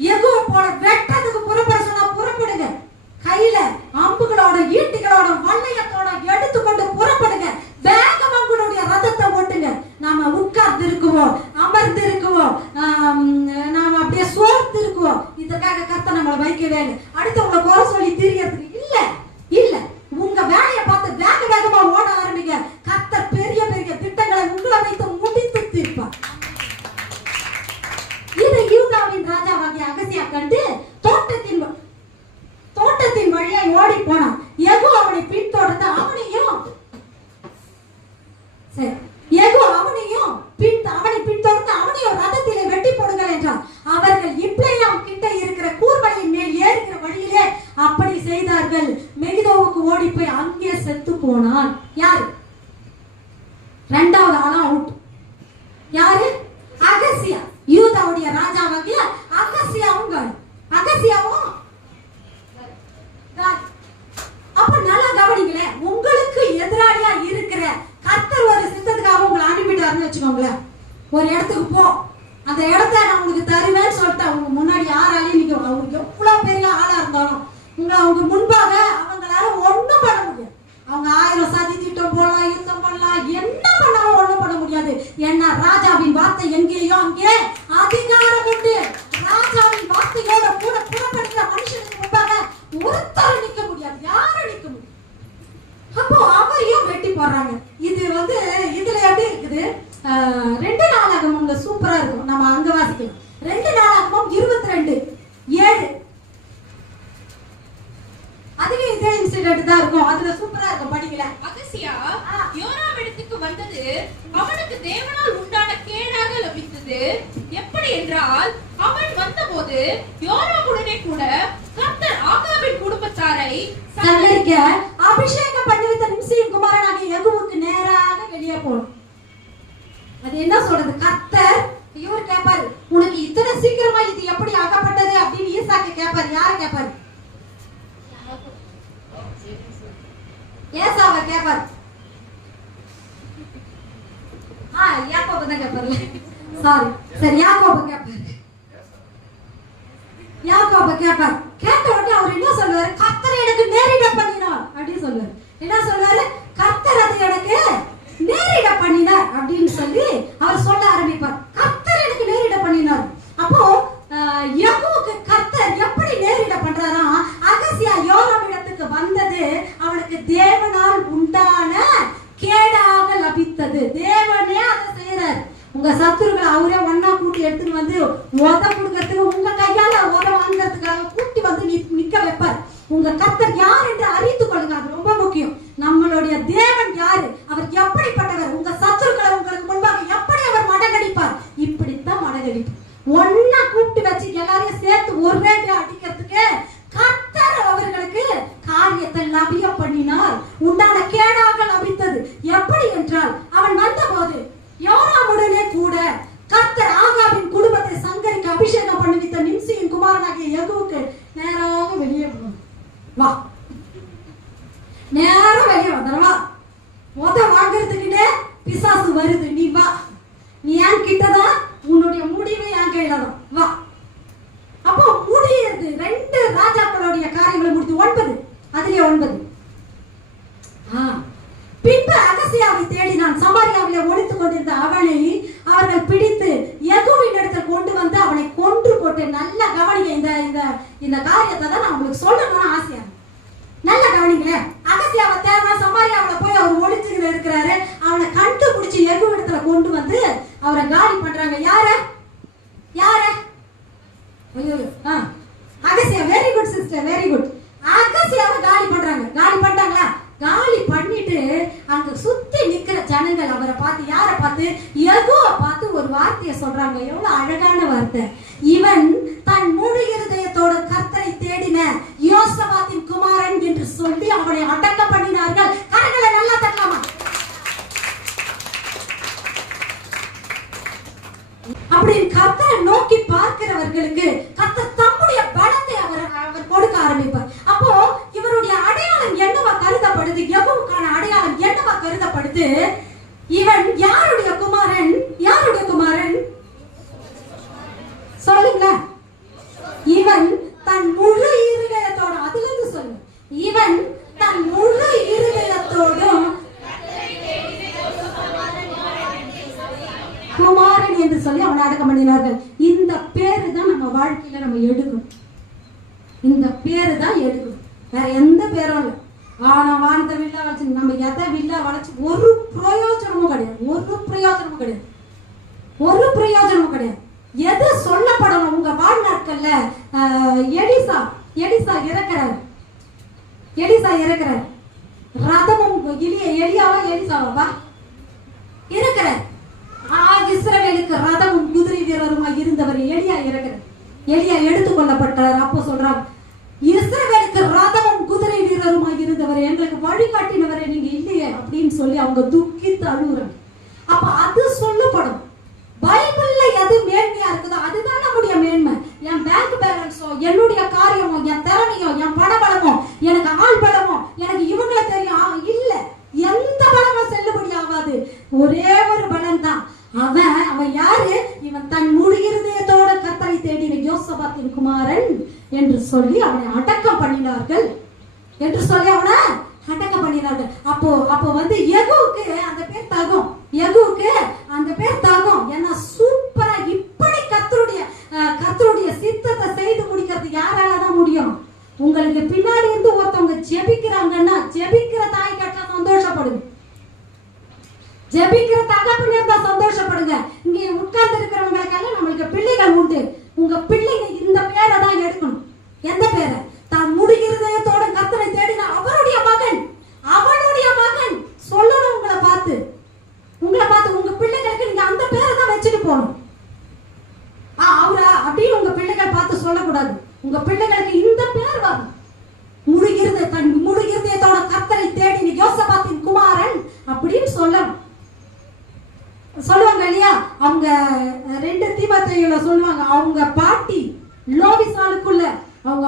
யெகூவா போல வெட்டத்துக்கு புறப்பட சொன்னா புறப்படுங்க. கையில அம்புகளோட ஈட்டிகளோட வல்லையத்தோட எடுத்துக்கொண்டு புறப்படுங்க. வேகமா உங்களுடைய ரதத்தை ஓட்டுங்க. நாம உட்கார்ந்து இருக்குவோம், அமர்ந்து இருக்குவோம், நாம அப்படியே சோர்ந்து இருக்குவோம். இதற்காக கர்த்தர் நம்மளை வைக்கவே இல்லை. அடுத்தவங்களை குறை சொல்லி திரியறதுக்கு இல்ல. உங்க வேலையை பார்த்து வேகமா ஓட ஆரம்பிங்க. கர்த்தர் பெரிய பெரிய திட்டங்களை உங்களை வைத்து முடித்து தீர்ப்பார். இதை யூதாவின் ராஜாவாகிய அகசியா கண்டு தோட்டத்தின் வழியா ஓடி போனான். யெகூவா அவனை பின்தொடர்ந்து அவனை பின்தொடர்ந்து அவனையும் ரதத்திலே வெட்டி போடுங்கள் என்றான். அவர்கள் இப்லேயாம் கிட்ட இருக்கிற கூர்மலையின் மேல் ஏறுகிற வழியிலே அப்படி செய்தார்கள். மெகிதோவுக்கு ஓடி போய் அங்கே செத்து போனான். யாரு? 2வது ஆளா அவுட். யாரு? அகசியா. யூதாவுடைய ராஜாவாகிய அகசியாவும் அப்ப நல்லா கவனிங்களே. உங்களுக்கு எதிராளியா இருக்கிற கர்த்தர் ஒரு சித்தத்துக்காக உங்களை அனுப்பிட்டாருன்னு வச்சுக்கோங்களேன். ஒரு இடத்துக்கு போ, அந்த இடத்த நான் உங்களுக்கு தருவேன்னு சொல்லிட்டு அவங்க முன்னாடி யாராலையும் நீங்க, அவங்க எவ்வளவு பெரிய ஆளா இருந்தாலும் அவங்க முன்பாக அவங்களால ஒண்ணும் பண்ண முடியாது. அவங்க 1000 சதி திட்டம் போடலாம், யுத்தம் பண்ணலாம், என்ன பண்ணாலும் ஒண்ணும் பண்ண முடியாது. ஏன்னா ராஜாவின் வார்த்தை எங்கேயோ அங்கே அதிகாரம் உண்டு. ராஜாவின் வார்த்தையோட கூட புறப்படுகிற மனுஷனுக்கு முன்பாக ஒருத்தர் நிக்க முடியாது, யாரும் நிக்க முடியாது. அப்போ அவரையும் வெட்டி போடுறாங்க. இது வந்து இதுல எப்படி இருக்குது? 2 நாளாகமம்ல சூப்பரா இருக்கும். நம்ம அங்க வாசிக்கலாம். 2 நாளாகமம் 22:7. அதுவே இதே இன்சிடென்ட் தான் இருக்கும். அதுல சூப்பரா இருக்கும், படிக்கல. அகசியா யோராம் இடத்துக்கு வந்தது அவனுக்கு தேவனால் உண்டான கேடாக லபித்தது. எப்படி என்றால், அவன் வந்தபோது யோராமுடனே கூட கர்த்தர் ஆகாபின் குடும்பத்தாரை சங்கரிக்க அபிஷேகம் பண்ணி வைத்த நிம்சியின் குமாரனாகிய யெகூவுக்கு நேராக வெளியே போனான். அது என்ன சொல்றது? கர்த்தர் இவர் கேட்பாரு, உனக்கு இத்தனை சீக்கிரமா இது எப்படி ஆகப்பட்டது அப்படின்னு ஈசாக்கு கேட்பாரு. யாரை கேட்பாரு? ஏசாவை கேட்பாரு. யாக்கோபு தான் கேட்பாரு. சரி, யாக்கோபு கேட்பாரு. கேட்ட உடனே அவர் என்ன சொல்லுவாரு? கர்த்தர் எனக்கு நேரிட பண்ணினார் அப்படின்னு சொல்லுவாரு. என்ன சொல்லுவாரு? கர்த்தர் அது எனக்கு நேரிட பண்ணினார் அப்படின்னு சொல்லி அவர் சொல்ல ஆரம்பிப்பார். கர்த்தர் எனக்கு நேரிட பண்ணினார். அப்போ யெகூவுக்கு கர்த்தர் எப்படி நேரிட பண்றாரா? அகசியா யோராம் இடத்துக்கு வந்தது அவனுக்கு தேவனால் உண்டான கேடாக லபித்தது. தேவனே அதை செய்யறாரு. உங்க சத்துருக்களை அவரே ஒன்னா கூட்டி எடுத்துட்டு வந்து உத கொடுக்கறதுக்கு, உங்க கையால உத வாங்குறதுக்காக கூட்டி வந்து நிக்க வைப்பார். உங்க கர்த்தர் யார் என்று அறிந்து கொள்ளுங்க. அது ரொம்ப முக்கியம். நம்மளுடைய தேவன் யாரு, அவர் எப்படிப்பட்டவர், உங்க சத்துருக்களை உங்களுக்கு முன்பாக எப்படி அவர் மடங்கடிப்பார். இப்படித்தான் மடங்கடிப்பார். ஒன்னா கூப்பிட்டு வச்சு எல்லாரையும் சேர்த்து ஒரே அடிக்கிறதுக்கு கர்த்தர் அவர்களுக்கு காரியத்தை லபிய பண்ணினார். உண்டான கேடாக லபித்தது. எப்படி என்றால், அவன் வந்தபோது யோராமுடனே கூட கர்த்தர் ஆகாபின் குடும்பத்தை சங்கரிக்க அபிஷேகம் பண்ணி வைத்த நிம்சியின் குமாரனாகிய யெகூவுக்கு நேராக வெளியே வா. நேரம் வெளியே வந்துடுவா. வாங்குறதுக்கிட்டே பிசாசு வருது. நீ வா, நீ என் கிட்டதான், உன்னுடைய முடிவு என் கையில தான். வா. 2 ராஜாக்களுடைய காரியங்களை முடித்து 9, அதிலே 9. பின்பு அகசியாவை தேடினான். சமாரியாவிலே ஒளித்துக் கொண்டிருந்த அவனை அவர்கள் பிடித்து யெகூவின் இடத்தில் கொண்டு வந்து அவனை கொன்று போட்டு, நல்ல கவனிங்க, இந்த காரியத்தை தான் நான் உங்களுக்கு சொல்லணும்னு ஆசையா. நல்ல கவனிங்களே. அகசியாவை தேடினா சமாரியாவில போய் அவர் ஒளிச்சுக்கிட்டு இருக்கிறாரு. அவனை கண்டுபிடிச்சு யெகூ இடத்துல கொண்டு வந்து அவரை காலி பண்றாங்க. யாரு? Acacia. Very good sister, very good. அகசியாவை காலி பண்றாங்க. காலி பண்ணிட்டாங்களா? காலி பண்ணிட்டு அங்க சுத்தி நிக்கிற ஜனங்கள் அவரை பார்த்து, யாரை பார்த்து? யெகூவை பார்த்து ஒரு வார்த்தையை சொல்றாங்க. எவ்வளவு அழகான வார்த்தை! இவன் தன் முழு இருதயத்தோட கர்த்தரை தேடின யோசபாத்தின் குமாரன் என்று சொல்லி அவனை அடக்கம் பண்ணினார்கள். கரங்களை நல்லா தட்டலாமா? அப்படி கர்த்தரை நோக்கி பார்க்கிறவர்களுக்கு கர்த்தர் தம்முடைய பலத்தை அவர் கொடுக்க ஆரம்பிப்பார். அப்போ இவருடைய அடையாளம் என்னவா கருதப்படுது? யெகூவுக்கான அடையாளம் என்னவா கருதப்படுது? இவன் யாருடைய குமாரன்? யாருடைய குமாரன் சொல்லுங்க. இவன் தன் முழு இருதயத்தோட, அதுல இருந்து சொல்லு. இவன் தன் முழு இருதயத்தோடும் குமாரன் என்று சொல்லி அவனை அடக்கம் பண்ணினார்கள். இந்த பேரு தான் நம்ம வாழ்க்கையில நம்ம எடுக்கணும். இந்த பேரு தான் எடுக்கணும். வேற எந்த பேரும் இல்லை. ஆனா வானத்தை வில்லா வளைச்சு நம்ம எதை வில்லா வளைச்சு ஒரு பிரயோஜனமும் கிடையாது. ஒரு பிரயோஜனமும் கிடையாது. எது சொல்லப்படணும்? உங்க வாழ்நாட்கள்ல எலிசா இறக்கிறார். ரதமும் எலியாவா இருக்கிறார். இஸ்ரவேலுக்கு ரதமும் குதிரை வீரருமா இருந்தவர் எலியா இறக்கிறார். எலியா எடுத்துக் கொள்ளப்பட்டார். அப்போ சொல்றாங்க, இஸ்ரவேலுக்கு ரதமும் குதிரை வீரருமா இருந்தவர், எங்களுக்கு வழிகாட்டினவரை நீங்க இல்லையே அப்படின்னு சொல்லி அவங்க துக்கித்து அழுகுறாங்க. அப்ப அது சொல்லப்படும். பைபிள்ல எது மேன்மையா இருக்குதோ அதுதான் நம்முடைய மேன்மை. என் பேங்க் பேலன்ஸோ, என்னுடைய காரியமோ, என் திறமையோ, என் பணபலமோ, எனக்கு ஆள் பலமோ, எனக்கு இவங்களை தெரியும் இல்ல, எந்த பலமும் செல்லுபடி ஆகாது. ஒரே ஒரு பலன் தான். அவன் யாரு? இவன் தன் முழு இருதயத்தோட கர்த்தரை தேடின யோசபாத்தின் குமாரன் என்று சொல்லி அவனை அடக்கம் பண்ணினார்கள். அப்போ வந்து யெகூவுக்கு அந்த பேர் தகும். ஏன்னா சூப்பரா இப்படி கர்த்தருடைய சித்தத்தை செய்து முடிக்கிறது யாராலதான் முடியும்? உங்களுக்கு பின்னாடி இருந்து ஒருத்தவங்க ஜெபிக்கிறாங்கன்னா, ஜெபிக்கிற தாய் கேட்டா சந்தோஷப்படுங்க, ஜெபிக்கிற தகப்பன் இருந்தா சந்தோஷப்படுங்க. இங்க உட்கார்ந்து இருக்கிறவங்களுக்கெல்லாம் நம்மளுக்கு பிள்ளைகள் உண்டு. உங்க பிள்ளைங்க இந்த பேரை தான் எடுக்கணும். எந்த பேரை? தான் முடிகிறதோட கர்த்தரை தேடின அவருடைய மகன் சொல்லணும். உங்களை பார்த்து உங்க பிள்ளைகளுக்கு நீங்க அந்த பேரை தான் வச்சுட்டு போகணும். அவரா அப்படின்னு உங்க பிள்ளைகள் பார்த்து சொல்லக்கூடாது. உங்க பிள்ளைகளுக்கு இந்த பேர் வரும். தன் முழுகிறதோட கர்த்தரை தேடின யோசபாத்தின் குமாரன் அப்படின்னு சொல்லுவாங்க இல்லையா? அவங்க 2 தீமோத்தேயுல சொல்லுவாங்க, அவங்க பாட்டி லோவிசாலுக்குள்ள, அவங்க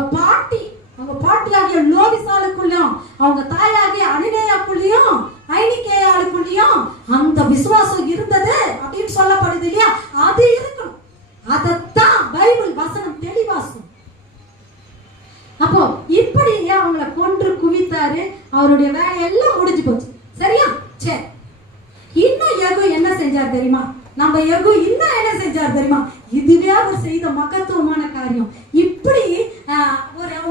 பாட்டியாகிய லோவிசாலுக்குள்ளயும், அவங்க தாயாகிய அனினேயாக்குள்ளயும் ஐனிகேயாளுக்குள்ளயும் அந்த விசுவாசம் இருந்தது அப்படின்னு சொல்லப்படுது இல்லையா? அது இருக்கணும். அதத்தான் பைபிள் வசனம் தெளிவாசும். அப்போ இப்படி அவங்களை கொன்று குவித்தாரு. அவருடைய வேலை எல்லாம் முடிஞ்சு போச்சு. சரியா? சரி. இன்னும் யெகூ என்ன செஞ்சார் தெரியுமா? நம்ம யெகூ இன்னும் என்ன செஞ்சார் தெரியுமா? இதுவே அவர் செய்த மகத்துவமான காரியம். இப்படி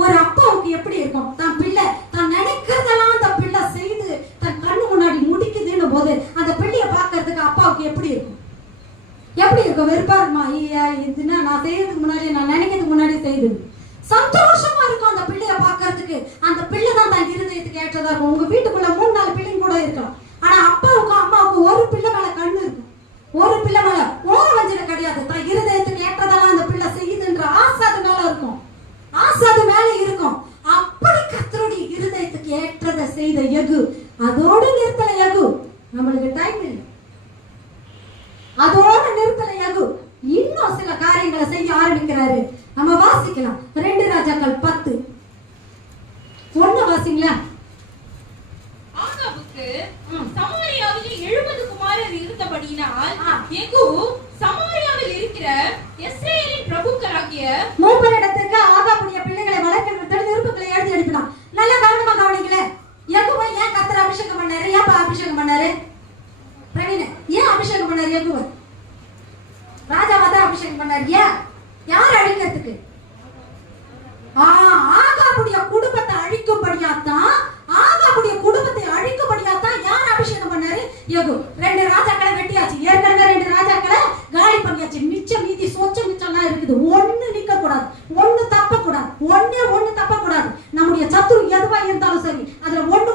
ஒரு அப்பாவுக்கு எப்படி இருக்கும்? தன் பிள்ளை தான் நினைக்கிறதெல்லாம் அந்த பிள்ளை செய்து தன் கண்ணு முன்னாடி முடிக்குதுன்னு போது அந்த பிள்ளைய பார்க்கறதுக்கு அப்பாவுக்கு எப்படி இருக்கும்? வெறுப்பா இருக்குமா? இதுன்னா நான் செய்யறதுக்கு முன்னாடி, நான் நினைக்கிறதுக்கு முன்னாடி செய்யுது. சந்தோஷமா இருக்கும் அந்த பிள்ளைய பார்க்கறதுக்கு. அந்த பிள்ளை தான் தன் இருதயத்துக்கு ஏற்றதா இருக்கும். உங்க வீட்டுக்குள்ள 3-4 பிள்ளைங்க கூட இருக்கலாம். ஆனா அப்பாவுக்கும் அம்மாவுக்கும் ஒரு பிள்ளை மேல கண்ணு இருக்கும், ஒரு பிள்ளை மேல ஓர வஞ்சனை கிடையாது. தன் இருதயத்துக்கு ஏற்றதெல்லாம் அந்த பிள்ளை செய்யுதுன்ற ஆசை அது மேல இருக்கும், அப்படி கர்த்தருடைய இருதயத்துக்கு ஏற்றதை செய்த யெகூ. அதோடு நிறுத்தல யெகூ. நம்மளுக்கு டைம் இல்லை. அதோடு நிறுத்தல யெகூ. இன்னும் சில காரியங்களை செய்ய ஆரம்பிக்கிறாரு. நம்ம வாசிக்கலாம். 2 ராஜாக்கள் 10 1 வாசிங்களா? யோகு 2 ராஜாக்களை வெட்டியாச்சு. ஏற்கனவே 2 ராஜாக்களை காலி பண்ணியாச்சு. மிச்சம் மீதி மிச்சம்லாம் இருக்குது. ஒண்ணு நிக்க கூடாது, ஒண்ணு தப்ப கூடாது, ஒண்ணே ஒண்ணு தப்ப கூடாது. நம்முடைய சத்துரு எதுவா இருந்தாலும் சரி, அதுல ஒண்ணு